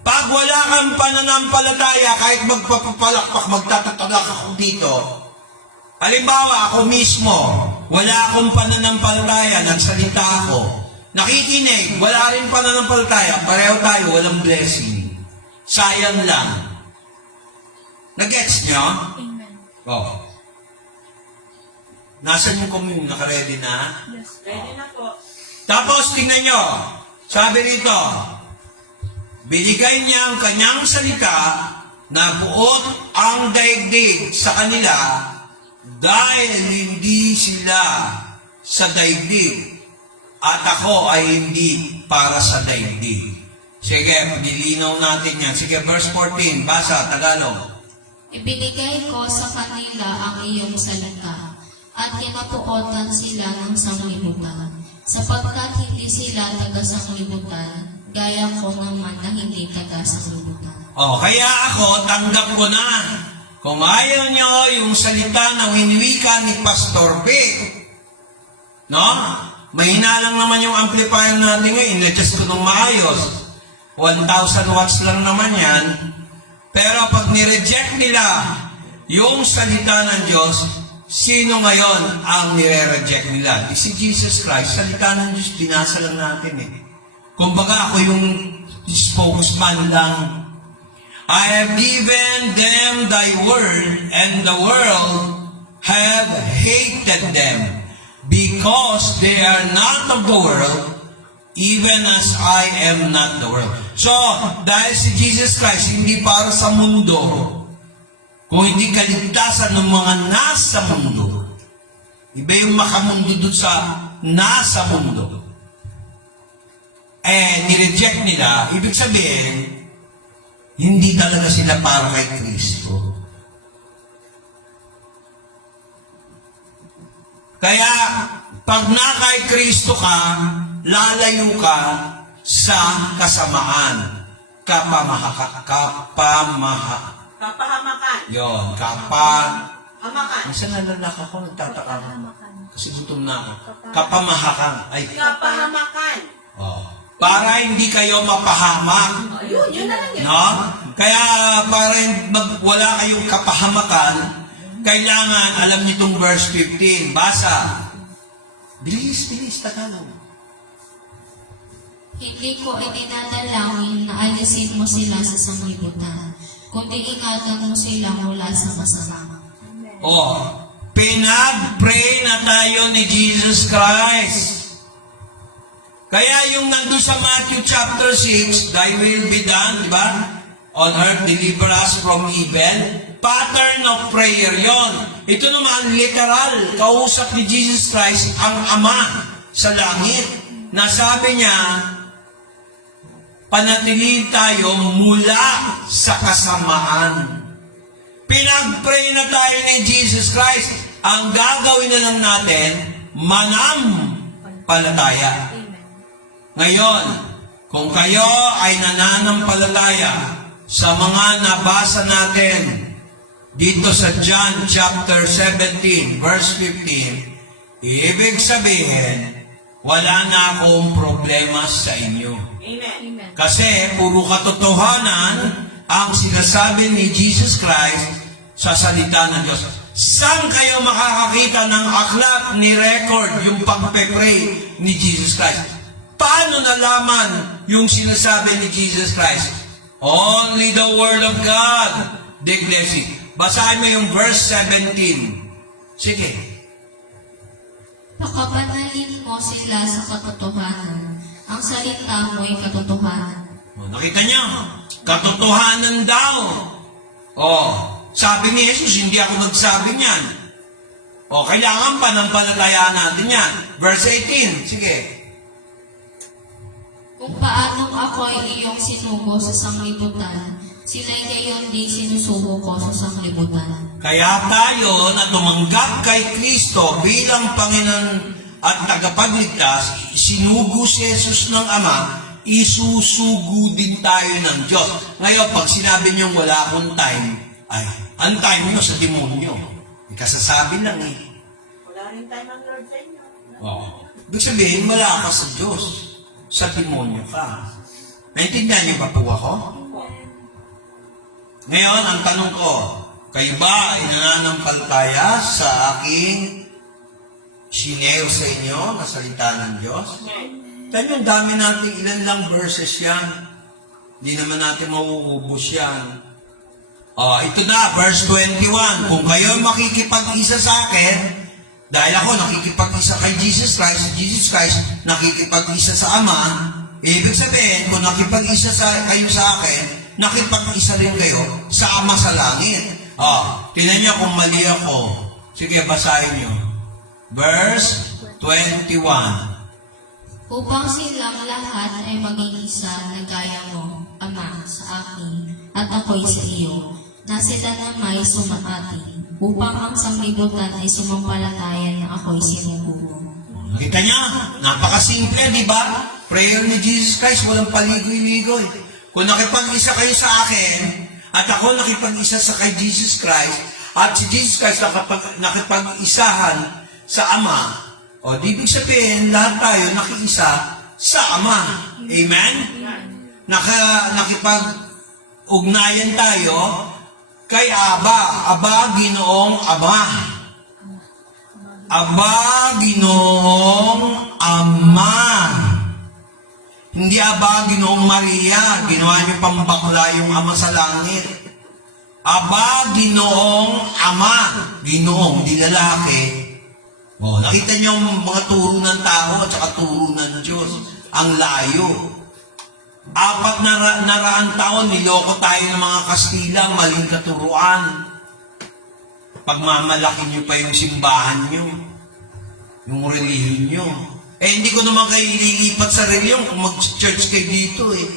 Pag wala kang pananampalataya, kahit magpapalakpak, magtatatalak ako dito. Halimbawa, ako mismo, wala akong pananampalataya, nagsalita ako. Nakikinig, wala rin pananampalataya, pareho tayo, walang blessing. Sayang lang. Nag-gets nyo? Amen. Oh. Nasaan yung commune? Naka-ready na? Ready na po. Tapos, tingnan nyo. Sabi rito, binigay niya ang kanyang salita na buot ang daigdig sa kanila dahil hindi sila sa daigdig at ako ay hindi para sa daigdig. Sige, nilinaw natin yan. Sige, verse 14, basa, Tagalog. Ibinigay ko sa kanila ang iyong salita at kinapuotan sila ng sanglibutan, sapagkat hindi sila taga-sanglibutan, gaya ko naman na hindi taga-sanglibutan. Oh, kaya ako, tanggap ko na. Kung ayaw nyo yung salita ng hiniwika ni Pastor B, no? Mahina lang naman yung amplifier natin ngayon, in-adjust ko ng maayos. 1,000 watts lang naman yan. Pero pag nireject nila yung salita ng Diyos, sino ngayon ang nire-reject nila? Si Jesus Christ, salita ng Diyos, binasa lang natin eh. Kumbaga ako yung spokesman lang. I have given them thy word, and the world have hated them, because they are not of the world, even as I am not the world. So, dahil si Jesus Christ hindi para sa mundo, kung hindi kaligtasan ng mga nasa mundo, iba yung makamundo doon sa nasa mundo, nireject nila, ibig sabihin, hindi talaga sila para kay Kristo. Kaya, pag na kay Kristo ka, lalayo ka sa kasamaan. Kapahamakan. Yon, Hamakan. Minsan nalalaka ko, nagtataka ako. Kasi gutom na ako. Kapamahakan. Ay, Kapahamakan. oh. Para hindi kayo mapahamak. Yun na lang yun. No? Kaya para wala kayong kapahamakan, kailangan alam niyo itong verse 15. Basa. Bilis, Tagalog. Hindi ko ininadalangin na alisin mo sila sa sanglibutan, kundi ingatan mo sila mula sa masama. Oh, pinag-pray na tayo ni Jesus Christ. Kaya yung nandun sa Matthew chapter 6, thy will be done, di ba? On earth, deliver us from evil. Pattern of prayer yon. Ito naman, literal, kausap ni Jesus Christ ang Ama sa langit. Nasabi niya, panatilihin tayo mula sa kasamaan. Pinag-pray na tayo ni Jesus Christ. Ang gagawin na lang natin, manampalataya. Ngayon, kung kayo ay nananampalataya sa mga nabasa natin dito sa John chapter 17, verse 15, ibig sabihin, wala na akong problema sa inyo. Amen. Kasi puro katotohanan ang sinasabi ni Jesus Christ sa salita ng Diyos. Saan kayo makakakita ng aklat ni record yung pagpe-pray ni Jesus Christ? Paano nalaman yung sinasabi ni Jesus Christ? Only the Word of God declares it. Basahin mo yung verse 17. Sige. Pakapanalin mo sila sa katotohanan. Ang salita mo'y katotohanan. O, nakita niyo? Katotohanan daw. O, sabi ni Jesus, hindi ako nagsabi niyan. O, kailangan panampalatayaan natin yan. Verse 18, sige. Kung paanong ako ay iyong sinugo sa sanglibutan, sila'y gayon din sinusugo ko sa sanglibutan. Kaya tayo na tumanggap kay Kristo bilang Panginoon at tagapagligtas, sinugo si Jesus ng Ama, isusugo din tayo ng Diyos. Ngayon, pag sinabi niyong wala akong time, Ay, antay mo sa demonyo. Ikasasabi lang eh. Wala rin tayo ng Lord sa inyo. Oo. Ibig sabihin, wala ka sa Diyos. Sa demonyo ka. Naintindihan niyo ba po ako? Ngayon, ang tanong ko, kayo ba ay nananampalataya sa aking sineo sa inyo na salita ng Diyos? Kaya yung dami natin, ilan lang verses yan. Hindi naman natin mauubos yan. Ito na, verse 21. Kung kayo makikipag-isa sa akin, dahil ako nakikipag-isa kay Jesus Christ nakikipag-isa sa Ama, ibig sabihin, kung nakipag-isa kayo sa akin, nakipag-isa rin kayo sa Ama sa langit. Tingnan niyo kung mali ako. Sige, basahin niyo. Verse 21. Upang silang lahat ay maging isa na gaya mo, Ama, sa akin, at ako'y sa iyo, na sila na may sumaating, upang ang sanglibutan ay sumampalataya na ako'y sinubuko. Kita niya, napakasimple, di ba? Prayer ni Jesus Christ, walang paligoy-ligoy. Kung nakipag-isa kayo sa akin, at ako nakipag-isa sa kay Jesus Christ, at si Jesus Christ nakipag-isahan sa Ama, di ibig sabihin, lahat tayo nakiisa sa Ama. Amen? Nakipag-ugnayan tayo kay Aba. Aba, Ginoong Ama. Aba, Ginoong Ama. Hindi Aba, Ginoong Maria. Ginawa niyo pambakla yung Ama sa langit. Aba, Ginoong Ama. Ginoong, di lalaki. Nakita niyo ang mga turo ng tao at saka turo ng Diyos. Ang layo. 4 na taon, niloko tayo ng mga Kastila, maling katuruan. Pagmamalaki niyo pa yung simbahan niyo, yung relihiyon niyo. Hindi ko naman kayo ililipat sa relihiyon kung mag-church kayo dito eh.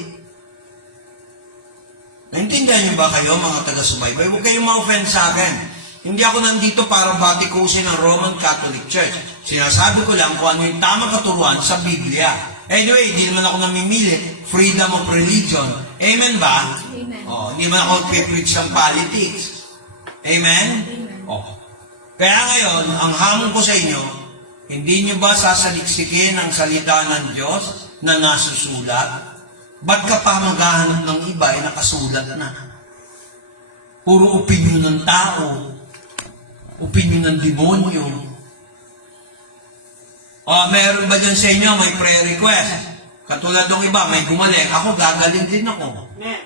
Naintindihan niyo ba kayo, mga taga-subaybay? Huwag kayong ma-offend sa akin. Hindi ako nandito para batikusin ng Roman Catholic Church. Sinasabi ko lang kung ano yung tamang katuruan sa Biblia. Anyway, hindi naman ako namimili. Freedom of religion. Amen ba? Amen. Hindi man ako preach ng politics. Amen? Kaya ngayon, ang hamon ko sa inyo, hindi nyo ba sasaliksikin ang salita ng Diyos na nasusulat? Ba't ka pa maghahanap ng iba ay nakasulat na? Puro opinion ng tao. Opinion ng demonyo. Meron ba dyan sa inyo may prayer request? Katulad ng iba, may gumaling. Ako, gagaling din ako. Amen.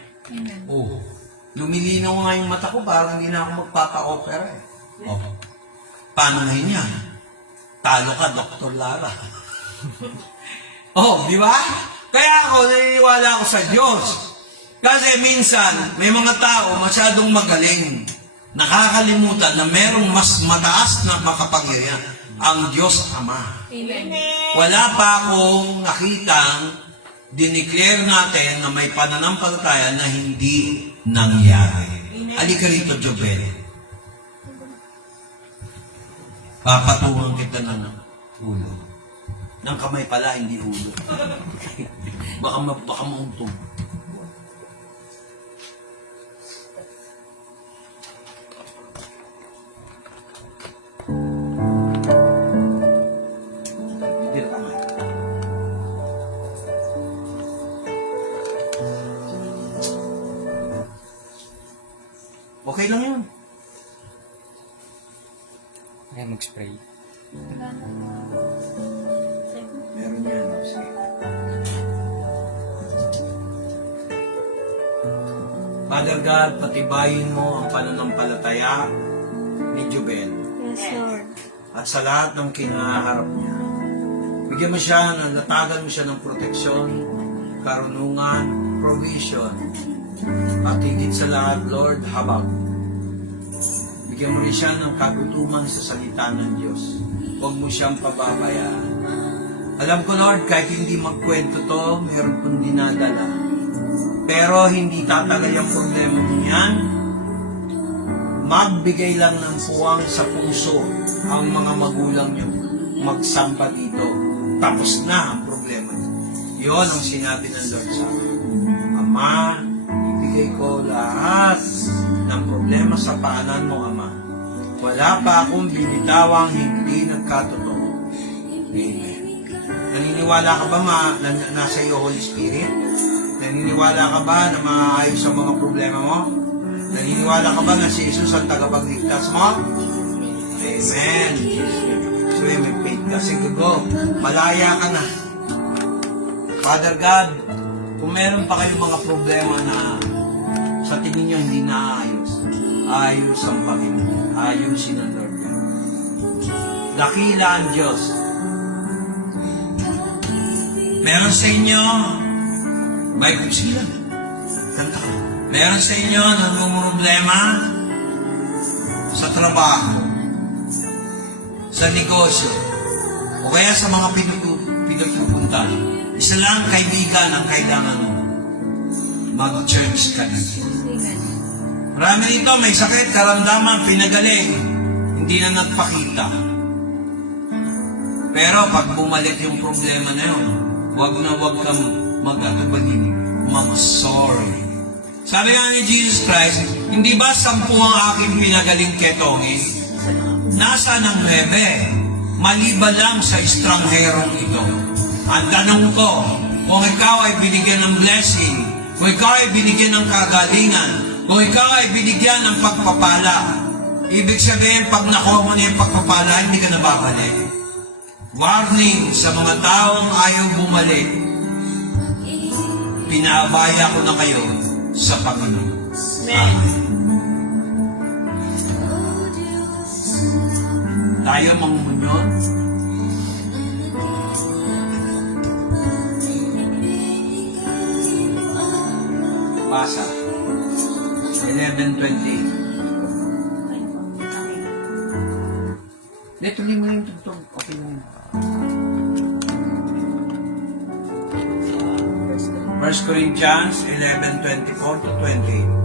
Lumilinaw nga yung mata ko, parang hindi na ako magpapa-opera eh. Paano ngayon yan? Talo ka, Dr. Lara. di ba? Kaya ako, naniniwala ako sa Diyos. Kasi minsan, may mga tao masyadong magaling. Nakakalimutan na merong mas mataas na makapangyarihan. Ang Diyos Ama. Amen. Wala pa akong nakitang dineclare natin na may pananampalataya na hindi nangyari. Halika rito, Jobel. Papatungan kita ng ulo. Ng kamay pala, hindi ulo. baka mauntog. Okay lang yun. Kaya mag-spray. Meron yan. Sige. Father God, patibayin mo ang pananampalataya ni Jobel. Yes, Lord. At sa lahat ng kinaharap niya. Bigyan mo siya, natagan mo siya ng proteksyon, karunungan, provision. At higit sa lahat, Lord, habag. Bigyan mo rin siya ng kagutuman sa salita ng Diyos. Huwag mo siyang pababayaan. Alam ko, Lord, kahit hindi magkwento to, meron kong dinadala. Pero hindi tatagal ang problema niyan. Magbigay lang ng puwang sa puso ang mga magulang niyo. Magsamba dito. Tapos na ang problema niyo. Yun ang sinabi ng Lord sa akin. Ama, ibigay ko lahat ng problema sa paanan mo, Ama. Wala pa akong binitawang hindi nagkatotoo. Amen. Naniniwala ka ba na nasa iyo Holy Spirit? Naniniwala ka ba na maayos ang mga problema mo? Naniniwala ka ba na si Jesus ang tagapagligtas mo? Amen. So may faith ka. Sige, go. Malaya ka na. Father God, kung meron pa kayong mga problema na sa tingin nyo hindi naayos, ayos ang Panginoon. Ayusin ang Lord. Dakila ang Diyos. Meron sa inyo, may sila. Kanta ka. Meron sa inyo problema sa trabaho, sa negosyo, o kaya sa mga pinupunta. Isa lang kaibigan ang kailangan mo. Mag-church ka dito. Marami dito may sakit, karamdaman, pinagaling, hindi na nagpakita. Pero pag bumalik yung problema na yun, wag kang mag-atubalin, mag-sorry. Sabi nga ni Jesus Christ, hindi ba 10 ang aking pinagaling ketongin? Nasaan ang 9? Mali ba lang sa estrangherong ito? Ang tanong ko, kung ikaw ay binigyan ng blessing, kung ikaw ay binigyan ng kagalingan, kung ikaw ay binigyan ng pagpapala, ibig sabihin, pag nakuha mo na yung pagpapala, hindi ka nababalik. Warning sa mga taong ayaw bumalik. Pinaabaya ko na kayo sa Panginoon. Amen. Tayo mamunyon. Basa. 11:28. Tuloy mo yung tugtog. Okay na yun. 1 Corinthians 11:24-28.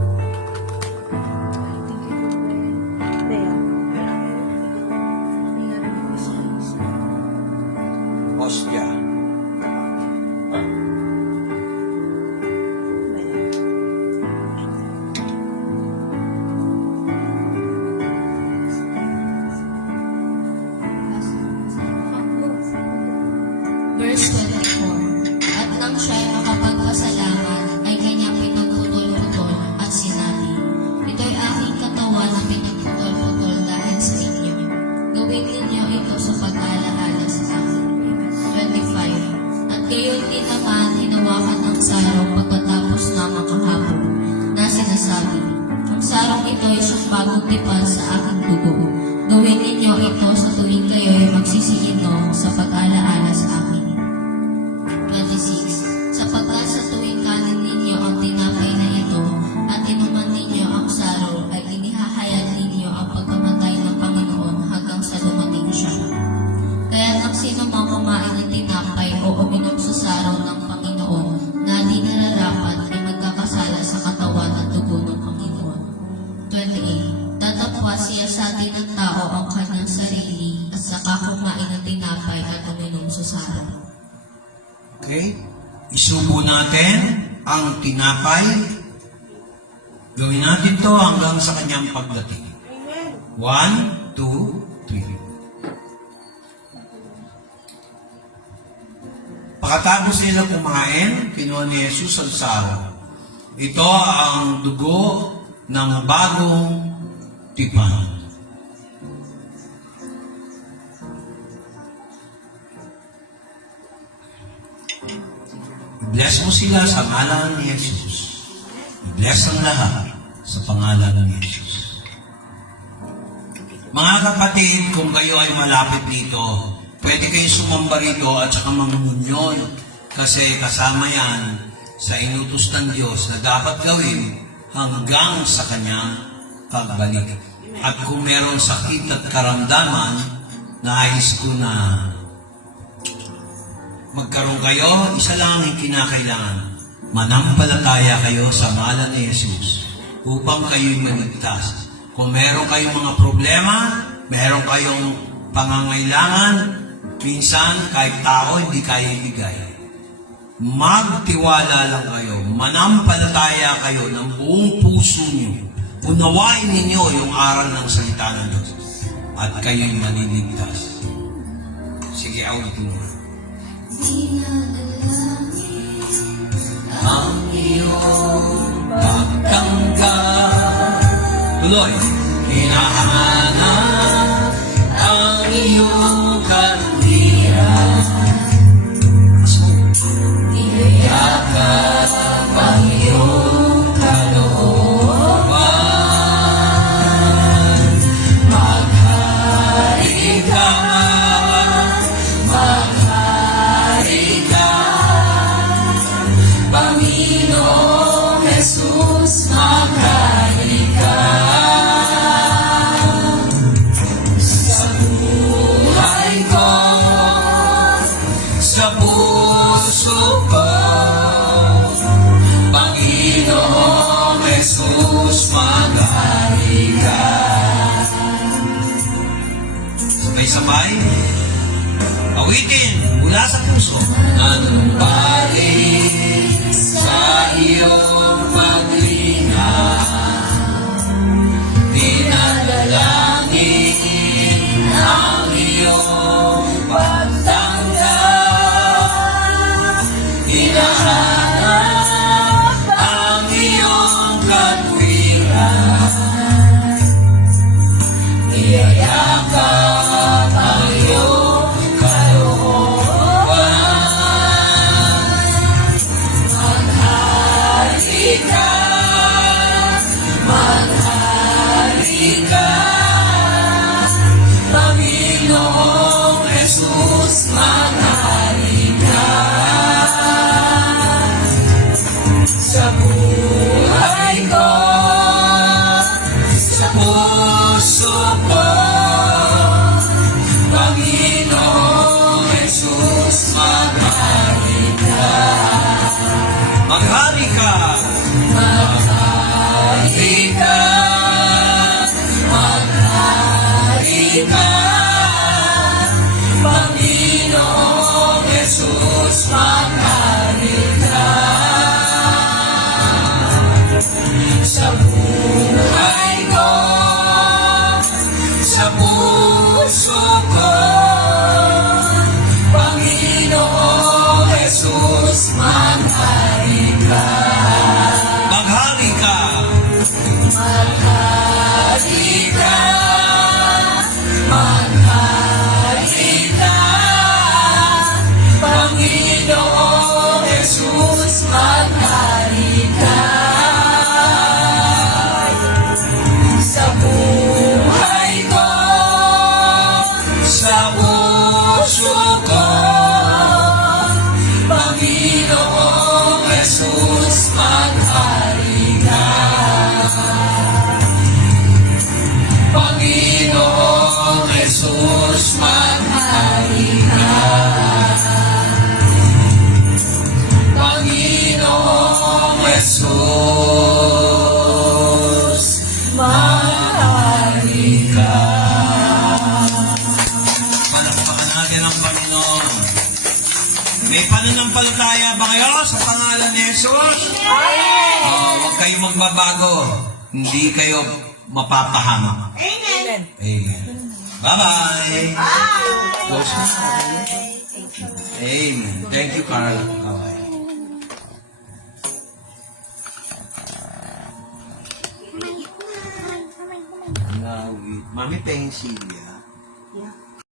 Hostia. Verse 24. At nang siya'y makapagpasalamat, ay kanyang pinagputol-putol at sinabi, ito'y aking katawan na pinagputol-putol dahil sa inyo. Gawin ninyo ito sa pag-alaala sa akin. 25. At gayon din naman hinawakan ang sarong pagkatapos na makahapon, na sinasabi, ang sarong ito ay siyang bagong tipan sa aking dugo. Gawin ninyo ito sa tuwing kayo'y magsisiinom sa pag-alaala sa akin. 26. Sapagkat sa tuwing kanin ninyo ang tinapay na ito at inuman ninyo ang saro ay inihahayag ninyo ang pagkamatay ng Panginoon hanggang sa dumating siya. Kaya ang sino mang kumain ng tinapay o uminom sa saro ng Panginoon na di nararapat ay magkakasala sa katawan at dugo ng Panginoon. 28. Tatapwa siya sa atin ng tao ang kanyang sarili at saka kumain ng tinapay at uminom sa saro. Okay? Isubo natin ang tinapay. Gawin natin to hanggang sa kanyang pagdating. 1, 2, 3. Pagkatapos nila kumain, kinuha ni Jesus ang saro. Ito ang dugo ng bagong tipan. Bless mo sila sa ngalan ni Jesus. Bless ang lahat sa pangalan ni Jesus. Mga kapatid, kung kayo ay malapit dito, pwede kayo sumamba rito at saka mamunyon kasi kasama yan sa inutos ng Diyos na dapat gawin hanggang sa kanyang pagbalik. At kung meron sakit at karamdaman, nais ko na magkaroon kayo, isa lang ang kinakailangan. Manampalataya kayo sa ngalan ni Jesus upang kayo'y maligtas. Kung meron kayong mga problema, meron kayong pangangailangan, minsan kahit tao hindi kaya ibigay. Magtiwala lang kayo, manampalataya kayo ng buong puso niyo Unawain ninyo yung aral ng salita ng Diyos at kayo'y maniligtas. Sige, aulitin mo. Ang iyong pagtanggap. Tuloy. Hinahanap ang iyong katwiran. Yakap ang iyong kalooban. Maghari ka, maghari ka, Panginoong Jesus, maghari ka. Sa buhay ko, sa puso ko, Panginoong Jesus, maghari ka. Sabay-sabay, awitin mula sa puso. Nanumbalik sa iyong paglinga, dinadalangin ang iyong pagtanggap, hinahanap ang iyong katwiran, niyayakap ang iyong kalooban. Maghari ka, maghari ka, Panginoong Jesus, maghari ka. Sa buhay ko, sa puso ko, Panginoong Jesus, maghari ka. Maghari ka. Maghari ka. Maghari ka. Panginoong Jesus, maghari ka. Sa buhay ko, sa puso ko, Panginoong Jesus, maghari ka. Maghari ka. Maghari ka. Maghari ka. Panginoong Jesus, maghari ka. Sa buhay ko, sa puso ko, Panginoong Jesus, maghari ka. Panginoong Jesus, maghari ka. Panginoong Jesus, maghari ka. Palakpakan natin ang Panginoon. May pananampalataya ba kayo sa pangalan ni Jesus? Huwag kayo magbabago. Hindi kayo mapapahamak. Amen. Amen. Bye-bye. Close na. Amen. Thank you, Carl. Bye-bye. Mami Pensilia. Yeah.